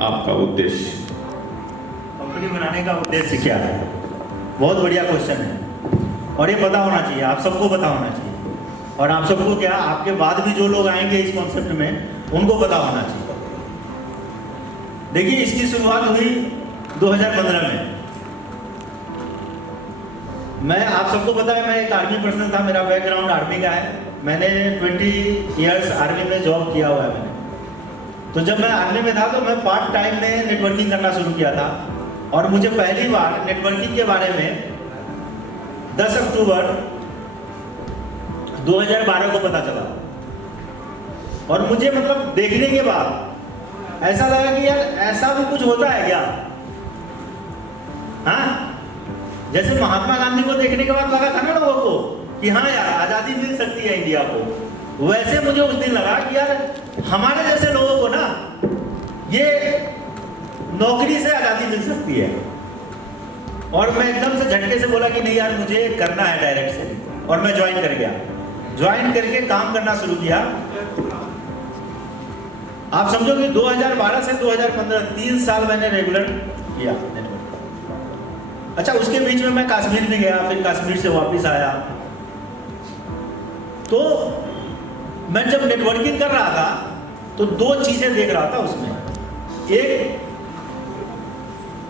आपका उद्देश्य? कंपनी बनाने का उद्देश्य क्या है? बहुत बढ़िया क्वेश्चन है और ये पता होना चाहिए, आप सबको पता होना चाहिए। और आप सबको क्या, आपके बाद भी जो लोग आएंगे इस कॉन्सेप्ट में उनको पता होना चाहिए। देखिए, इसकी शुरुआत हुई 2015 में। मैं, आप सबको पता है, मैं एक आर्मी पर्सन था, मेरा बैकग्राउंड आर्मी का है। मैंने 20 ईयर्स आर्मी में जॉब किया हुआ है मैंने। तो जब मैं आर्मी में था तो मैं पार्ट टाइम में नेटवर्किंग करना शुरू किया था और मुझे पहली बार नेटवर्किंग के बारे में 10 अक्टूबर 2012 को पता चला। और मुझे मतलब देखने के बाद ऐसा लगा कि यार ऐसा भी कुछ होता है क्या? हाँ, जैसे महात्मा गांधी को देखने के बाद लगा था ना लोगों को कि हाँ यार आजादी मिल सकती है इंडिया को, वैसे मुझे उस दिन लगा कि यार हमारे जैसे लोगों को ना ये नौकरी से आजादी मिल सकती है। और मैं एकदम से झटके से बोला कि नहीं यार मुझे करना है डायरेक्ट से, और मैं ज्वाइन कर गया। ज्वाइन करके काम करना शुरू किया। आप समझो कि 2012 से 2015 3 साल मैंने रेगुलर किया। अच्छा, उसके बीच में मैं कश्मीर भी गया, फिर कश्मीर से वापस आया। तो मैं जब नेटवर्किंग कर रहा था तो 2 चीजें देख रहा था उसमें। एक,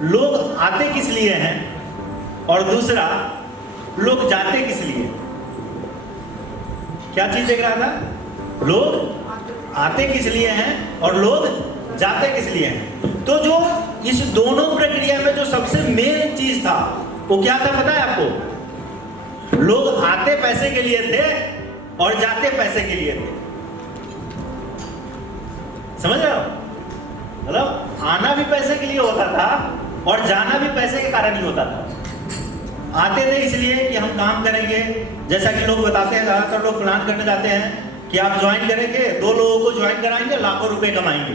लोग आते किस लिए हैं, और दूसरा, लोग जाते किस लिए। क्या चीज देख रहा था? लोग आते किस लिए हैं और लोग जाते किस लिए हैं। तो जो इस दोनों प्रक्रिया में जो सबसे मेन चीज था वो क्या था पता है आपको? लोग आते पैसे के लिए थे और जाते पैसे के लिए थे। समझ रहे हो? मतलब आना भी पैसे के लिए होता था और जाना भी पैसे के कारण ही होता था। आते थे इसलिए कि हम काम करेंगे, जैसा कि लोग बताते हैं, ज्यादातर लोग प्लान करने जाते हैं कि आप ज्वाइन करेंगे, 2 लोगों को ज्वाइन कराएंगे, लाखों रुपए कमाएंगे।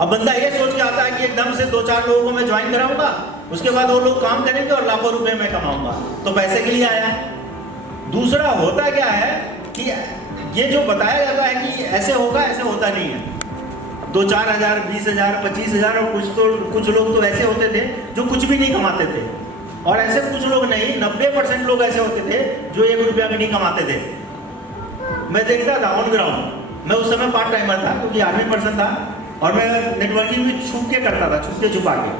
अब बंदा ये सोच के आता है कि एकदम से 2-4 लोगों को मैं ज्वाइन कराऊंगा, उसके बाद वो लोग काम करेंगे और लाखों रुपए मैं कमाऊंगा, तो पैसे के लिए आया है। दूसरा होता क्या है कि ये जो बताया जाता है कि ऐसे होगा, ऐसे होता नहीं है। 2-4 हजार, 20,000, 25,000, और कुछ लोग तो ऐसे होते थे जो कुछ भी नहीं कमाते थे, और ऐसे कुछ लोग नहीं, 90% लोग ऐसे होते थे जो 1 रुपया भी नहीं कमाते थे। मैं देखता था ऑन ग्राउंड। मैं उस समय पार्ट टाइमर था क्योंकि आर्मी पर्सन था, और मैं नेटवर्किंग भी छुप के करता था, छुप के छुपा के,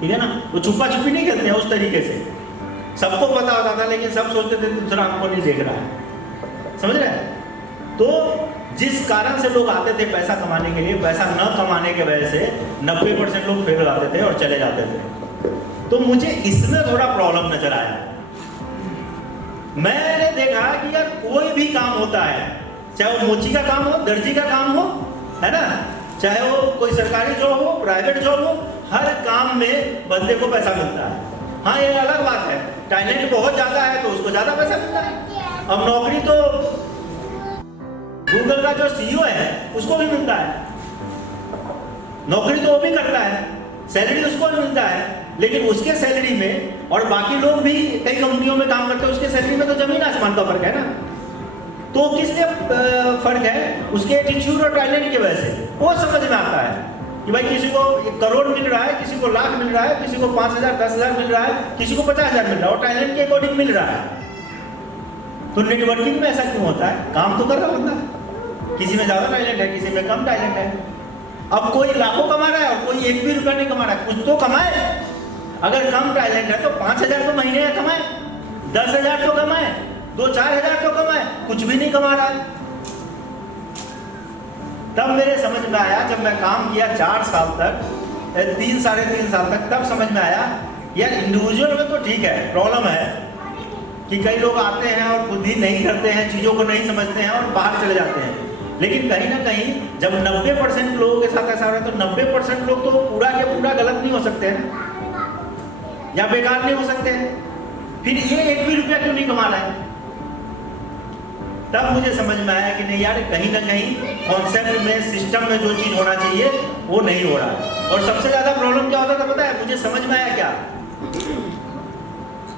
ठीक है ना। वो छुपा छुपी नहीं करते हैं उस तरीके से, सबको पता होता था, लेकिन सब सोचते थे दूसरा हमको नहीं देख रहा है। समझ रहे हैं? तो जिस कारण से लोग आते थे पैसा कमाने के लिए, पैसा न कमाने के वजह से 90% लोग फेल आते थे और चले जाते थे। तो मुझे इसमें थोड़ा प्रॉब्लम नजर आया। मैंने देखा कि यार कोई भी काम होता है, चाहे वो मोची का काम हो, दर्जी का काम हो, है ना, चाहे वो कोई सरकारी जॉब हो, प्राइवेट जॉब हो, हर काम में बंदे को पैसा मिलता है। हाँ, ये अलग बात है, टैलेंट बहुत ज्यादा है तो उसको ज्यादा पैसा मिलता है। अब नौकरी तो गूगल का जो सीईओ है उसको भी मिलता है, नौकरी तो वो भी करता है, सैलरी उसको भी मिलता है, लेकिन उसके सैलरी में और बाकी लोग भी कई कंपनियों में काम करते हैं, उसके सैलरी में तो जमीन आसमान का फर्क है ना। तो किस लिए फर्क है? उसके एटीट्यूड और टैलेंट की वजह से वो समझ में आता है कि भाई किसी को 1 करोड़ मिल रहा है, किसी को लाख मिल रहा है, किसी को 5,000, 10,000 मिल रहा है, किसी को 50,000 मिल रहा है, और टैलेंट के अकॉर्डिंग मिल रहा है। तो नेटवर्किंग में ऐसा क्यों होता है? काम तो कर रहा होता है, किसी में ज्यादा टैलेंट है, किसी में कम टैलेंट है। अब कोई लाखों कमा रहा है और कोई 1 भी रुपया नहीं कमा रहा है, कुछ तो कमाए। अगर कम टैलेंट है तो 5,000 तो महीने का कमाए, 10,000 तो कमाए, 2-4 हजार तो कमाए, कुछ भी नहीं कमा रहा है। तब मेरे समझ में आया, जब मैं काम किया 4 साल तक, 3 साढ़े 3 साल तक, तब समझ में आया यार इंडिविजुअल में तो ठीक है, प्रॉब्लम है कि कई लोग आते हैं और खुद ही नहीं करते हैं, चीजों को नहीं समझते हैं और बाहर चले जाते हैं। लेकिन कहीं ना कहीं जब 90% लोगों के साथ ऐसा हो रहा है तो 90% लोग तो पूरा के पूरा गलत नहीं हो सकते हैं या बेकार नहीं हो सकते हैं, फिर ये 1 भी रुपया क्यों नहीं कमा रहा है? तब मुझे समझ में आया कि नहीं यार, कहीं ना कहीं कॉन्सेप्ट में, सिस्टम में जो चीज होना चाहिए वो नहीं हो रहा है। और सबसे ज्यादा प्रॉब्लम क्या होता था पता है? मुझे समझ में आया क्या,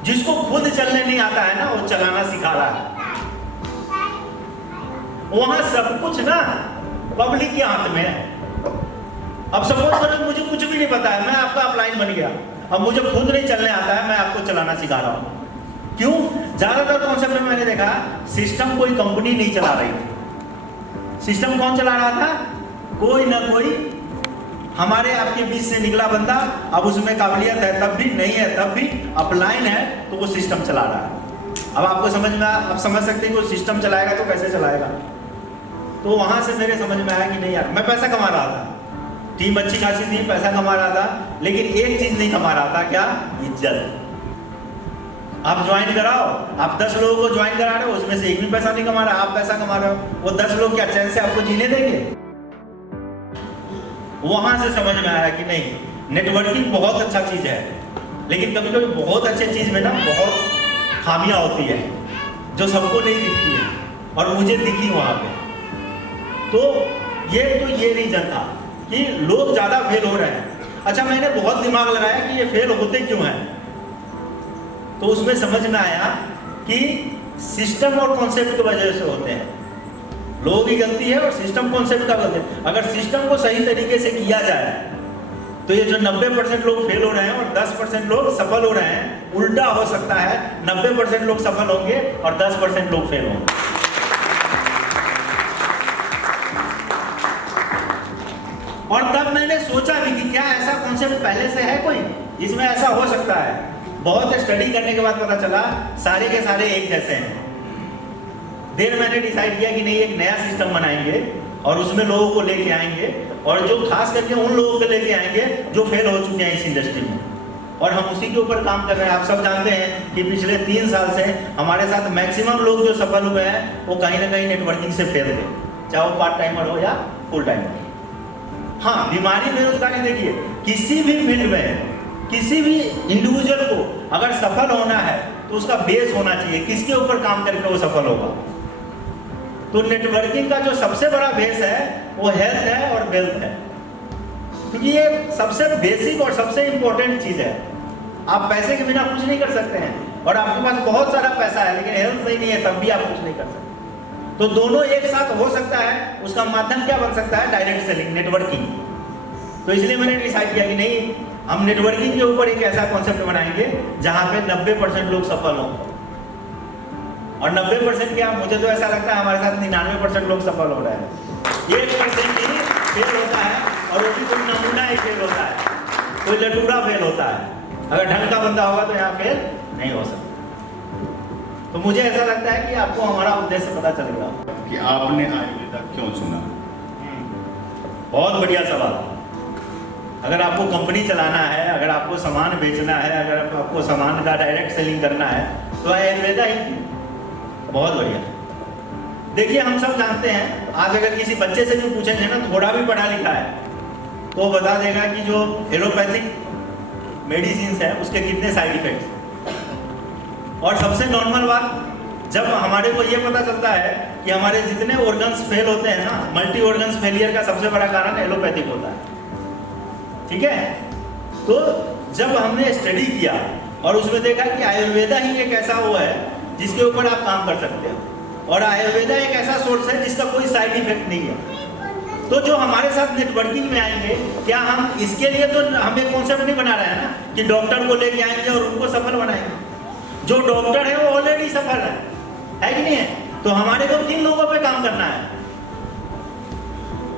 जिसको खुद चलने नहीं आता है ना, वो चलाना सिखा रहा है। वहां सब कुछ ना पब्लिक के हाथ में है। अब सपोज करो मुझे कुछ भी नहीं पता है, मैं आपका अपलाइन बन गया, अब मुझे खुद नहीं चलने आता है, मैं आपको चलाना सिखा रहा हूँ। क्यों? ज्यादातर कॉन्सेप्ट में मैंने देखा सिस्टम कोई कंपनी नहीं चला रही थी। सिस्टम कौन चला रहा था? कोई ना कोई हमारे आपके बीच से निकला बंदा, अब उसमें काबिलियत है तब भी, नहीं है तब भी, अपलाइन है तो वो सिस्टम चला रहा है। अब आपको समझ में, आप समझ सकते हैं कि वो सिस्टम चलाएगा तो कैसे चलाएगा। तो वहां से मेरे समझ में आया कि नहीं यार, मैं पैसा कमा रहा था, टीम अच्छी खासी थी, पैसा कमा रहा था, लेकिन एक चीज नहीं कमा रहा था, क्या? इज्जत। आप ज्वाइन कराओ, आप 10 लोगों को ज्वाइन करा रहे हो, उसमें से एक भी पैसा नहीं कमा रहा, आप पैसा कमा रहे हो, वो 10 लोग क्या चैन से आपको जीने देंगे? वहां से समझ में आया कि नहीं, नेटवर्किंग बहुत अच्छा चीज है, लेकिन कभी कभी बहुत अच्छे चीज में ना बहुत खामियां होती है जो सबको नहीं दिखती है, और मुझे दिखी वहां पे। तो ये रीजन था कि लोग ज्यादा फेल हो रहे हैं। अच्छा, मैंने बहुत दिमाग लगाया कि ये फेल होते क्यों हैं, तो उसमें समझ में आया कि सिस्टम और कॉन्सेप्ट की वजह से होते हैं। लोगों की गलती है और सिस्टम कॉन्सेप्ट का गलती है। अगर सिस्टम को सही तरीके से किया जाए तो ये जो 90% लोग फेल हो रहे हैं और 10% लोग सफल हो रहे हैं, उल्टा हो सकता है, 90% लोग सफल होंगे और 10% लोग फेल होंगे। और तब मैंने सोचा भी कि क्या ऐसा कॉन्सेप्ट पहले से है कोई जिसमें ऐसा हो सकता है। बहुत स्टडी करने के बाद पता चला सारे के सारे एक जैसे हैं। फिर मैंने डिसाइड किया कि नहीं, एक नया सिस्टम बनाएंगे और उसमें लोगों को लेके आएंगे, और जो खास करके उन लोगों को लेके आएंगे जो फेल हो चुके हैं इस इंडस्ट्री में, और हम उसी के ऊपर काम कर रहे हैं। आप सब जानते हैं कि पिछले 3 साल से हमारे साथ मैक्सिमम लोग जो सफल हुए हैं वो कहीं ना कहीं नेटवर्किंग से फेल थे, चाहे वो पार्ट टाइमर हो या फुल टाइमर। हाँ, बीमारी बेरोजगारी, देखिए किसी भी फील्ड में किसी भी इंडिविजुअल को अगर सफल होना है तो उसका बेस होना चाहिए, किसके ऊपर काम करके वो सफल होगा। तो नेटवर्किंग का जो सबसे बड़ा बेस है वो हेल्थ है और वेल्थ है, क्योंकि ये सबसे बेसिक और सबसे इंपॉर्टेंट चीज है। आप पैसे के बिना कुछ नहीं कर सकते हैं, और आपके पास बहुत सारा पैसा है लेकिन हेल्थ सही नहीं है तब भी आप कुछ नहीं कर सकते। तो दोनों एक साथ हो सकता है, उसका माध्यम क्या बन सकता है? Direct selling, networking. तो इसलिए मैंने डिसाइड किया कि नहीं, हम नेटवर्किंग के ऊपर एक ऐसा कॉन्सेप्ट बनाएंगे जहां पे 90% लोग सफल हों। और 90% क्या, मुझे तो ऐसा लगता है हमारे साथ 99% लोग सफल हो रहे हैं। 1% ही फेल होता है, और वो भी कोई नमूना ही फेल होता है, कोई लटूरा फेल होता है। अगर ढंग का बंदा होगा तो यहाँ फेल नहीं हो सकता। तो मुझे ऐसा लगता है कि आपको हमारा उद्देश्य पता चलेगा कि आपने आयुर्वेदा क्यों चुना। बहुत बढ़िया सवाल। अगर आपको कंपनी चलाना है, अगर आपको सामान बेचना है, अगर आपको सामान का डायरेक्ट सेलिंग करना है तो आयुर्वेदा ही क्यों? बहुत बढ़िया। देखिए, हम सब जानते हैं, आज अगर किसी बच्चे से भी पूछेंगे ना, थोड़ा भी पढ़ा लिखा है, तो बता देगा कि जो एलोपैथिक मेडिसिन है उसके कितने साइड इफेक्ट्स। और सबसे नॉर्मल बात, जब हमारे को ये पता चलता है कि हमारे जितने ऑर्गन्स फेल होते हैं ना, मल्टी ऑर्गन्स फेलियर का सबसे बड़ा कारण एलोपैथिक होता है। ठीक है, तो जब हमने स्टडी किया और उसमें देखा कि आयुर्वेदा ही एक ऐसा वो है जिसके ऊपर आप काम कर सकते हो, और आयुर्वेदा एक ऐसा सोर्स है जिसका कोई साइड इफेक्ट नहीं है। तो जो हमारे साथ नेटवर्किंग में आएंगे, क्या हम इसके लिए तो हम एक कॉन्सेप्ट नहीं बना रहे हैं ना कि डॉक्टर को लेके आएंगे और उनको सफल बनाएंगे। जो डॉक्टर है वो ऑलरेडी सफल है कि नहीं है? तो हमारे को किन लोगों पे काम करना है?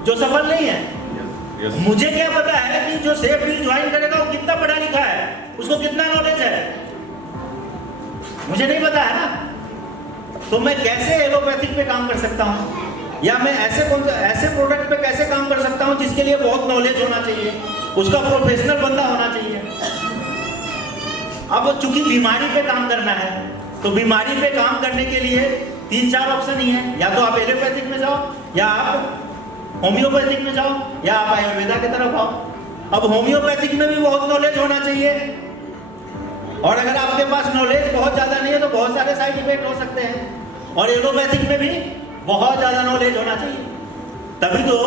जो सफल नहीं है। मुझे क्या पता है कि जो सेफ डील ज्वाइन करेगा वो कितना पढ़ा लिखा है, उसको कितना नॉलेज है, मुझे नहीं पता है ना। तो मैं कैसे एलोपैथिक पे काम कर सकता हूँ, या मैं ऐसे प्रोडक्ट पे कैसे काम कर सकता हूँ जिसके लिए बहुत नॉलेज होना चाहिए, उसका प्रोफेशनल बंदा होना चाहिए। अब चूंकि बीमारी पे काम करना है, तो बीमारी पे काम करने के लिए 3-4 ऑप्शन ही है, या तो आप एलोपैथिक में जाओ, या आप होम्योपैथिक में जाओ, या आप आयुर्वेदा की तरफ आओ। अब होम्योपैथिक में भी बहुत नॉलेज होना चाहिए, और अगर आपके पास नॉलेज बहुत ज्यादा नहीं है तो बहुत सारे साइड इफेक्ट हो सकते हैं। और एलोपैथिक में भी बहुत ज्यादा नॉलेज होना चाहिए, तभी तो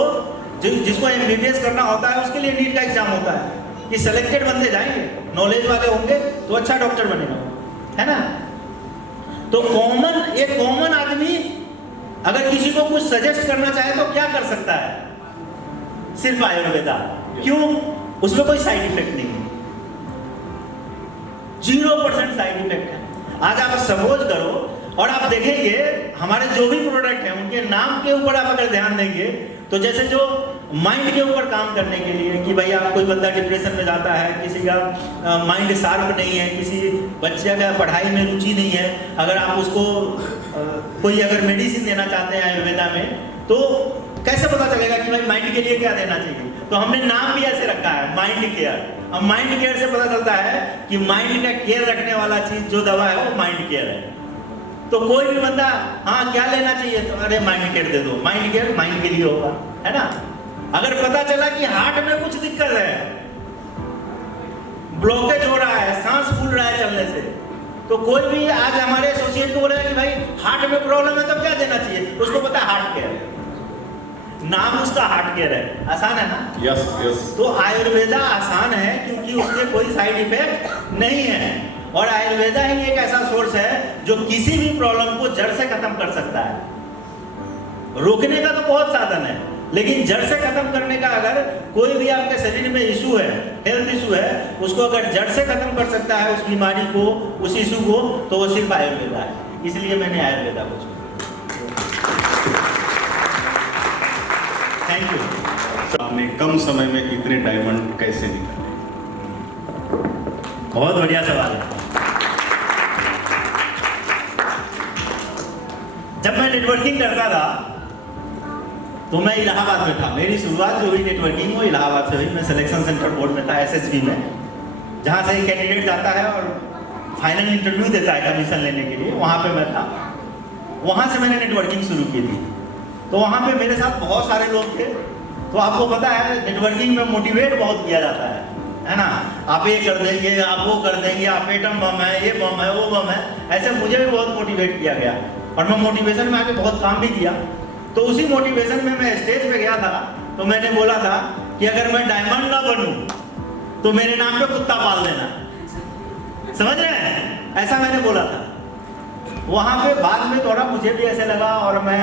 जिसको एमबीबीएस करना होता है उसके लिए नीट का एग्जाम होता है कि सिलेक्टेड बंदे जाएंगे, नॉलेज वाले होंगे तो अच्छा डॉक्टर बनेगा, है ना। तो एक कॉमन आदमी अगर किसी को कुछ सजेस्ट करना चाहे तो क्या कर सकता है? सिर्फ आयुर्वेदा। क्यों? उसमें कोई साइड इफेक्ट नहीं है, 0% साइड इफेक्ट है। आज आप सपोज करो और आप देखेंगे हमारे जो भी प्रोडक्ट हैं उनके नाम के ऊपर आप अगर ध्यान देंगे तो जैसे जो माइंड के ऊपर काम करने के लिए कि भाई आप कोई बंदा डिप्रेशन में जाता है, किसी का माइंड शार्प नहीं है, किसी बच्चे का पढ़ाई में रुचि नहीं है, अगर आप उसको कोई अगर मेडिसिन देना चाहते हैं आयुर्वेदा में तो कैसे पता चलेगा कि भाई माइंड के लिए क्या देना चाहिए? तो हमने नाम भी ऐसे रखा है, माइंड केयर। अब माइंड केयर से पता चलता है कि माइंड का केयर रखने वाला चीज जो दवा है वो माइंड केयर है। तो कोई भी बंदा हाँ क्या लेना चाहिए तो अरे माइंड केयर दे दो, माइंड केयर माइंड के लिए होगा, है ना। अगर पता चला कि हार्ट में कुछ दिक्कत है, ब्लॉकेज हो रहा है, सांस फूल रहा है चलने से, तो कोई भी आज हमारे एसोसिएट को बोलेगा कि भाई हार्ट में प्रॉब्लम है तो क्या देना चाहिए, उसको पता है हार्ट केयर, नाम उसका हार्ट केयर है। आसान है ना? Yes yes. तो आयुर्वेदा आसान है क्योंकि उसके कोई साइड इफेक्ट नहीं है, और आयुर्वेदा ही एक ऐसा सोर्स है जो किसी भी प्रॉब्लम को जड़ से खत्म कर सकता है। रोकने का तो बहुत साधन है, लेकिन जड़ से खत्म करने का अगर कोई भी आपके शरीर में इशू है, हेल्थ इशू है, उसको अगर जड़ से खत्म कर सकता है उस बीमारी को, उस इशू को, तो वो सिर्फ आयुर्वेदा है। इसलिए मैंने आयुर्वेदा को चुना। Thank you. आपने कम समय में इतने डायमंड कैसे निकाले? बहुत बढ़िया सवाल है। जब मैं नेटवर्किंग करता था तो मैं इलाहाबाद में था। मेरी शुरुआत जो हुई नेटवर्किंग वो इलाहाबाद से हुई। मैं सिलेक्शन सेंटर बोर्ड में था, एसएसबी में, जहाँ से कैंडिडेट जाता है और फाइनल इंटरव्यू देता है कमीशन लेने के लिए, वहाँ पे मैं था। वहाँ से मैंने नेटवर्किंग शुरू की थी। तो वहाँ पे मेरे साथ बहुत सारे लोग थे। तो आपको पता है नेटवर्किंग में मोटिवेट बहुत किया जाता है ना। आप ये कर देंगे, आप वो कर देंगे, आप एटम बम है, ये बम है, वो बम है, ऐसे मुझे भी बहुत मोटिवेट किया गया और मैं मोटिवेशन में आके बहुत काम भी किया। तो उसी मोटिवेशन में मैं स्टेज पे गया था तो मैंने बोला था कि अगर मैं डायमंड ना बनूं तो मेरे नाम पे कुत्ता पाल देना। समझ रहे हैं? ऐसा मैंने बोला था। वहाँ पे बाद में थोड़ा मुझे भी ऐसे लगा और मैं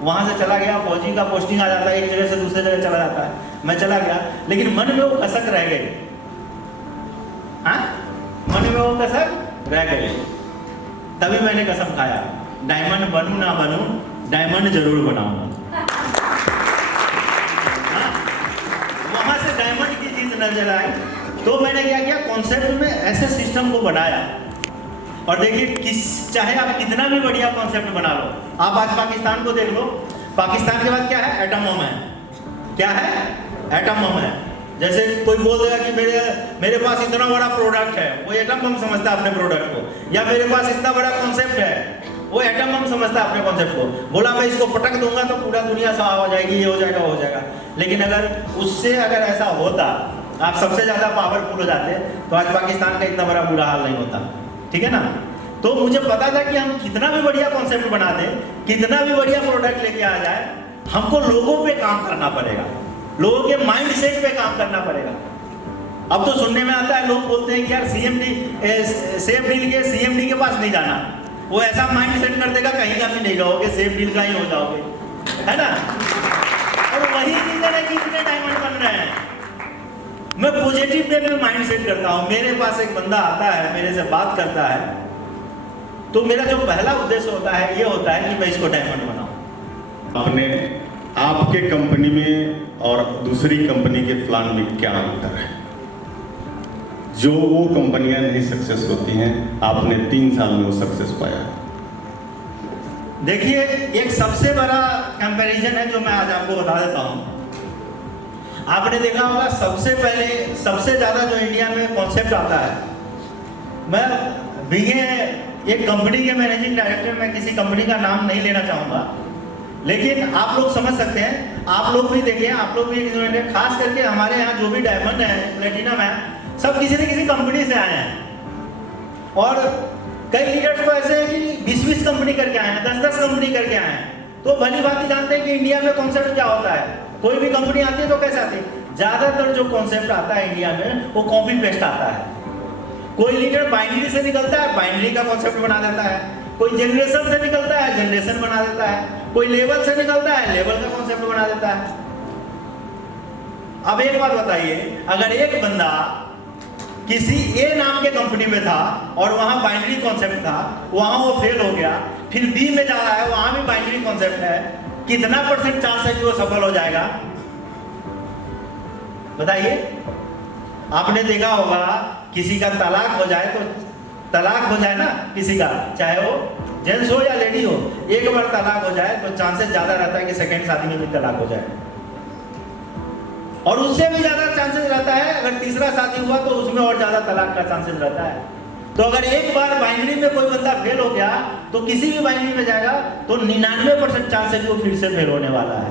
वहाँ से चला गया। फौजी का पोस्टिंग आ जाता है, एक जगह से दूसरे जगह चला जाता है, मैं चला गया, लेकिन मन में वो कसक रह गई। हाँ, मन में वो कसक रह गई। तभी मैंने कसम खाया, डायमंड बनूं ना बनूं, डायमंड जरूर बनाऊंगा। हाँ? वहां से डायमंड की चीज नजर आई तो मैंने क्या किया, कॉन्सेप्ट में ऐसे सिस्टम को बनाया। और देखिए चाहे आप कितना भी बढ़िया कॉन्सेप्ट बना लो, आप आज पाकिस्तान को देख लो, पाकिस्तान के बाद क्या है, एटम बम है। क्या है? एटम बम है। जैसे कोई बोल देगा कि मेरे पास इतना बड़ा प्रोडक्ट है, वो एटम बम समझता है अपने प्रोडक्ट को, या मेरे पास इतना बड़ा कॉन्सेप्ट है, वो एटम बम समझता है अपने कॉन्सेप्ट को। बोला मैं इसको पटक दूंगा तो पूरा दुनिया साफ हो जाएगी, ये हो जाएगा, वो हो जाएगा। लेकिन अगर उससे अगर ऐसा होता, आप सबसे ज्यादा पावरफुल हो जाते, तो आज पाकिस्तान का इतना बड़ा बुरा हाल नहीं होता। ठीक है ना? तो मुझे पता था कि हम कितना भी बढ़िया कॉन्सेप्ट बना दें, कितना भी बढ़िया प्रोडक्ट लेके आ जाए, हमको लोगों पे काम करना पड़ेगा, लोगों के माइंड सेट पे काम करना पड़ेगा। अब तो सुनने में आता है, लोग बोलते हैं कि यार सेफ डील के सीएमडी के पास नहीं जाना, वो ऐसा माइंड सेट कर देगा कहीं का भी नहीं रहोगे, सेफ डील का ही हो जाओगे, है ना। और वही चीजें है कि इतने डायमंड बन रहे हैं। मैं पॉजिटिव वे में माइंड सेट करता हूँ। मेरे पास एक बंदा आता है, मेरे से बात करता है, तो मेरा जो पहला उद्देश्य होता है ये होता है कि मैं इसको डायमंड बनाऊं। आपने आपके कंपनी में और दूसरी कंपनी के प्लान में क्या अंतर है? जो वो कंपनियां नहीं सक्सेस होती हैं, आपने 3 साल में वो सक्सेस पाया है। देखिए, एक सबसे बड़ा कंपैरिजन है जो मैं आज आपको बता देता हूँ। आपने देखा होगा सबसे पहले सबसे ज्यादा जो इंडिया में कॉन्सेप्ट आता है, मैं बीए एक कंपनी के मैनेजिंग डायरेक्टर, मैं किसी कंपनी का नाम नहीं लेना चाहूंगा, लेकिन आप लोग समझ सकते हैं, आप लोग भी देखिए, आप लोग भी खास करके हमारे यहाँ जो भी डायमंड है, प्लेटिनम है, सब किसी न किसी कंपनी से आए हैं। और कई लीडर्स तो ऐसे हैं कि 20-20 कंपनी करके आए हैं, 10-10 कंपनी करके आए हैं। तो भली बात जानते हैं कि इंडिया में कॉन्सेप्ट क्या होता है। कोई भी कंपनी आती है तो कैसे आती है, ज्यादातर जो कॉन्सेप्ट आता है इंडिया में वो कॉपी पेस्ट आता है। कोई लीडर बाइनरी से निकलता है, बाइनरी का कॉन्सेप्ट बना देता है। कोई जनरेशन से निकलता है, जनरेशन बना देता है। कोई लेवल से निकलता है, लेवल का कॉन्सेप्ट बना देता है। अब एक बात बताइए, अगर एक बंदा किसी ए नाम के कंपनी में था और वहां बाइनरी कॉन्सेप्ट था, वहां वो फेल हो गया, फिर बी में जा रहा है, वहां भी बाइनरी कॉन्सेप्ट है, कितना % चांस है कि वो सफल हो जाएगा? बताइए। आपने देखा होगा किसी का तलाक हो जाए तो तलाक हो जाए ना किसी का, चाहे वो जेंट्स हो या लेडी हो, एक बार तलाक हो जाए तो चांसेस ज्यादा रहता है कि सेकंड शादी में भी तलाक हो जाए, और उससे भी ज्यादा चांसेस रहता है अगर तीसरा शादी हुआ तो उसमें और ज्यादा तलाक का चांसेस रहता है। तो अगर एक बार बाइनरी में कोई बंदा फेल हो गया तो किसी भी बाइनरी में जाएगा तो 99% चांस है कि वो फिर से फेल होने वाला है।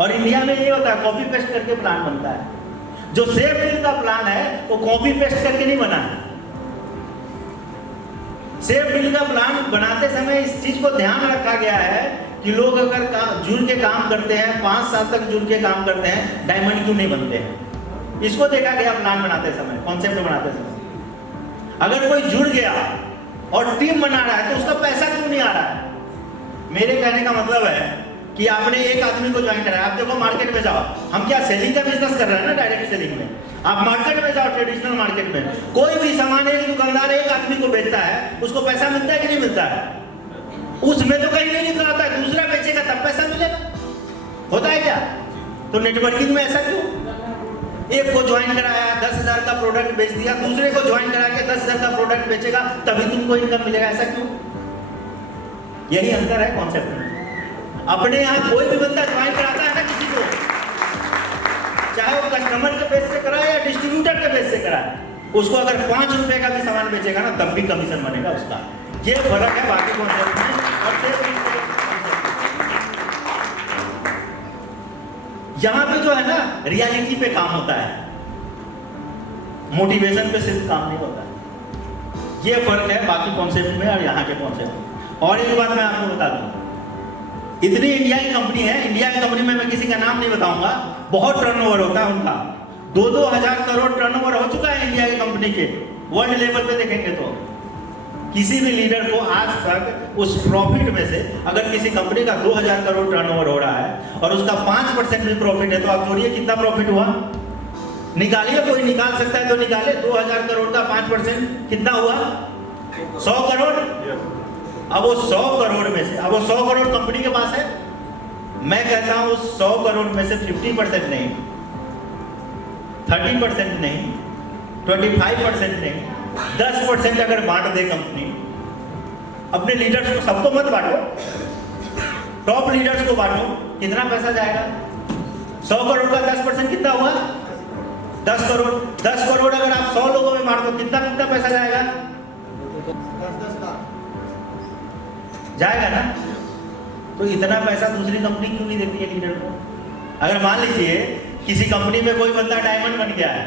और इंडिया में ये होता है, कॉपी पेस्ट करके प्लान बनता है। जो सेफ डील का प्लान है वो कॉपी पेस्ट करके नहीं बना है। सेफ डील का प्लान बनाते समय इस चीज को ध्यान रखा गया है कि लोग अगर जुड़ के काम करते हैं, 5 साल तक जुड़ के काम करते हैं, डायमंड क्यों नहीं बनते हैं, इसको देखा गया प्लान बनाते समय, कॉन्सेप्ट बनाते समय। अगर कोई जुड़ गया और टीम बना रहा है तो उसका पैसा क्यों नहीं आ रहा है? मेरे कहने का मतलब है कि आपने एक आदमी को ज्वाइन कराया, आप देखो मार्केट में जाओ, हम क्या सेलिंग का बिजनेस कर रहे हैं ना, डायरेक्ट सेलिंग में। आप मार्केट में जाओ, ट्रेडिशनल मार्केट में, कोई भी सामान एक दुकानदार एक आदमी को बेचता है, उसको पैसा मिलता है कि नहीं मिलता है? उसमें तो कहीं नहीं लिखा होता है दूसरा बेचेगा तब पैसा मिलेगा, होता है क्या? तो नेटवर्किंग में ऐसा क्यों? एक को ज्वाइन कराया, 10,000 का प्रोडक्ट बेच दिया, दूसरे को ज्वाइन करा के 10,000 का प्रोडक्ट बेचेगा तभी तुमको इनकम मिलेगा, ऐसा क्यों? यही अंतर है कॉन्सेप्ट में। अपने यहाँ कोई भी बंदा ज्वाइन कराता है ना किसी को, चाहे वो कस्टमर के बेस से कराए या डिस्ट्रीब्यूटर के बेस से कराए, उसको अगर 5 रुपए का भी सामान बेचेगा ना तब भी कमीशन बनेगा उसका। ये फर्क है बाकी कॉन्सेप्ट में और यहाँ पे जो है ना रियलिटी पे काम होता है, मोटिवेशन पे सिर्फ काम नहीं होता है। ये फर्क है बाकी कॉन्सेप्ट में और यहाँ के कॉन्सेप्ट में। और एक बात मैं आपको बता दूं, इतनी इंडिया की कंपनी है, इंडिया की कंपनी में मैं किसी का नाम नहीं बताऊंगा, बहुत टर्नओवर होता है उनका, 2-2 हजार करोड़ टर्नओवर हो चुका है इंडिया की कंपनी के। वर्ल्ड लेवल पे देखेंगे तो किसी भी लीडर को आज तक उस प्रॉफिट में से अगर किसी कंपनी का 2,000 करोड़ टर्नओवर हो रहा है और उसका 5% भी प्रॉफिट है तो आप जोड़िए कितना प्रॉफिट हुआ, निकालिए, कोई निकाल सकता है तो निकाले। 2,000 करोड़ का 5% कितना हुआ? 100 करोड़। अब वो 100 करोड़ में से, अब वो 100 करोड़ कंपनी के पास है, मैं कहता हूं उस 100 करोड़ में से 50% नहीं, 30% नहीं, 25% नहीं, 10% अगर बांट दे कंपनी, अपने लीडर्स को, सबको मत बांटो, टॉप लीडर्स को बांटो, कितना पैसा जाएगा? 100 करोड़ का 10% कितना हुआ? 10 करोड़। 10 करोड़ अगर आप 100 लोगों में बांट दो कितना कितना पैसा जाएगा? 10 लाख जाएगा ना। तो इतना पैसा दूसरी कंपनी क्यों नहीं देती है लीडर को? अगर मान लीजिए किसी कंपनी में कोई बंदा डायमंड बन गया है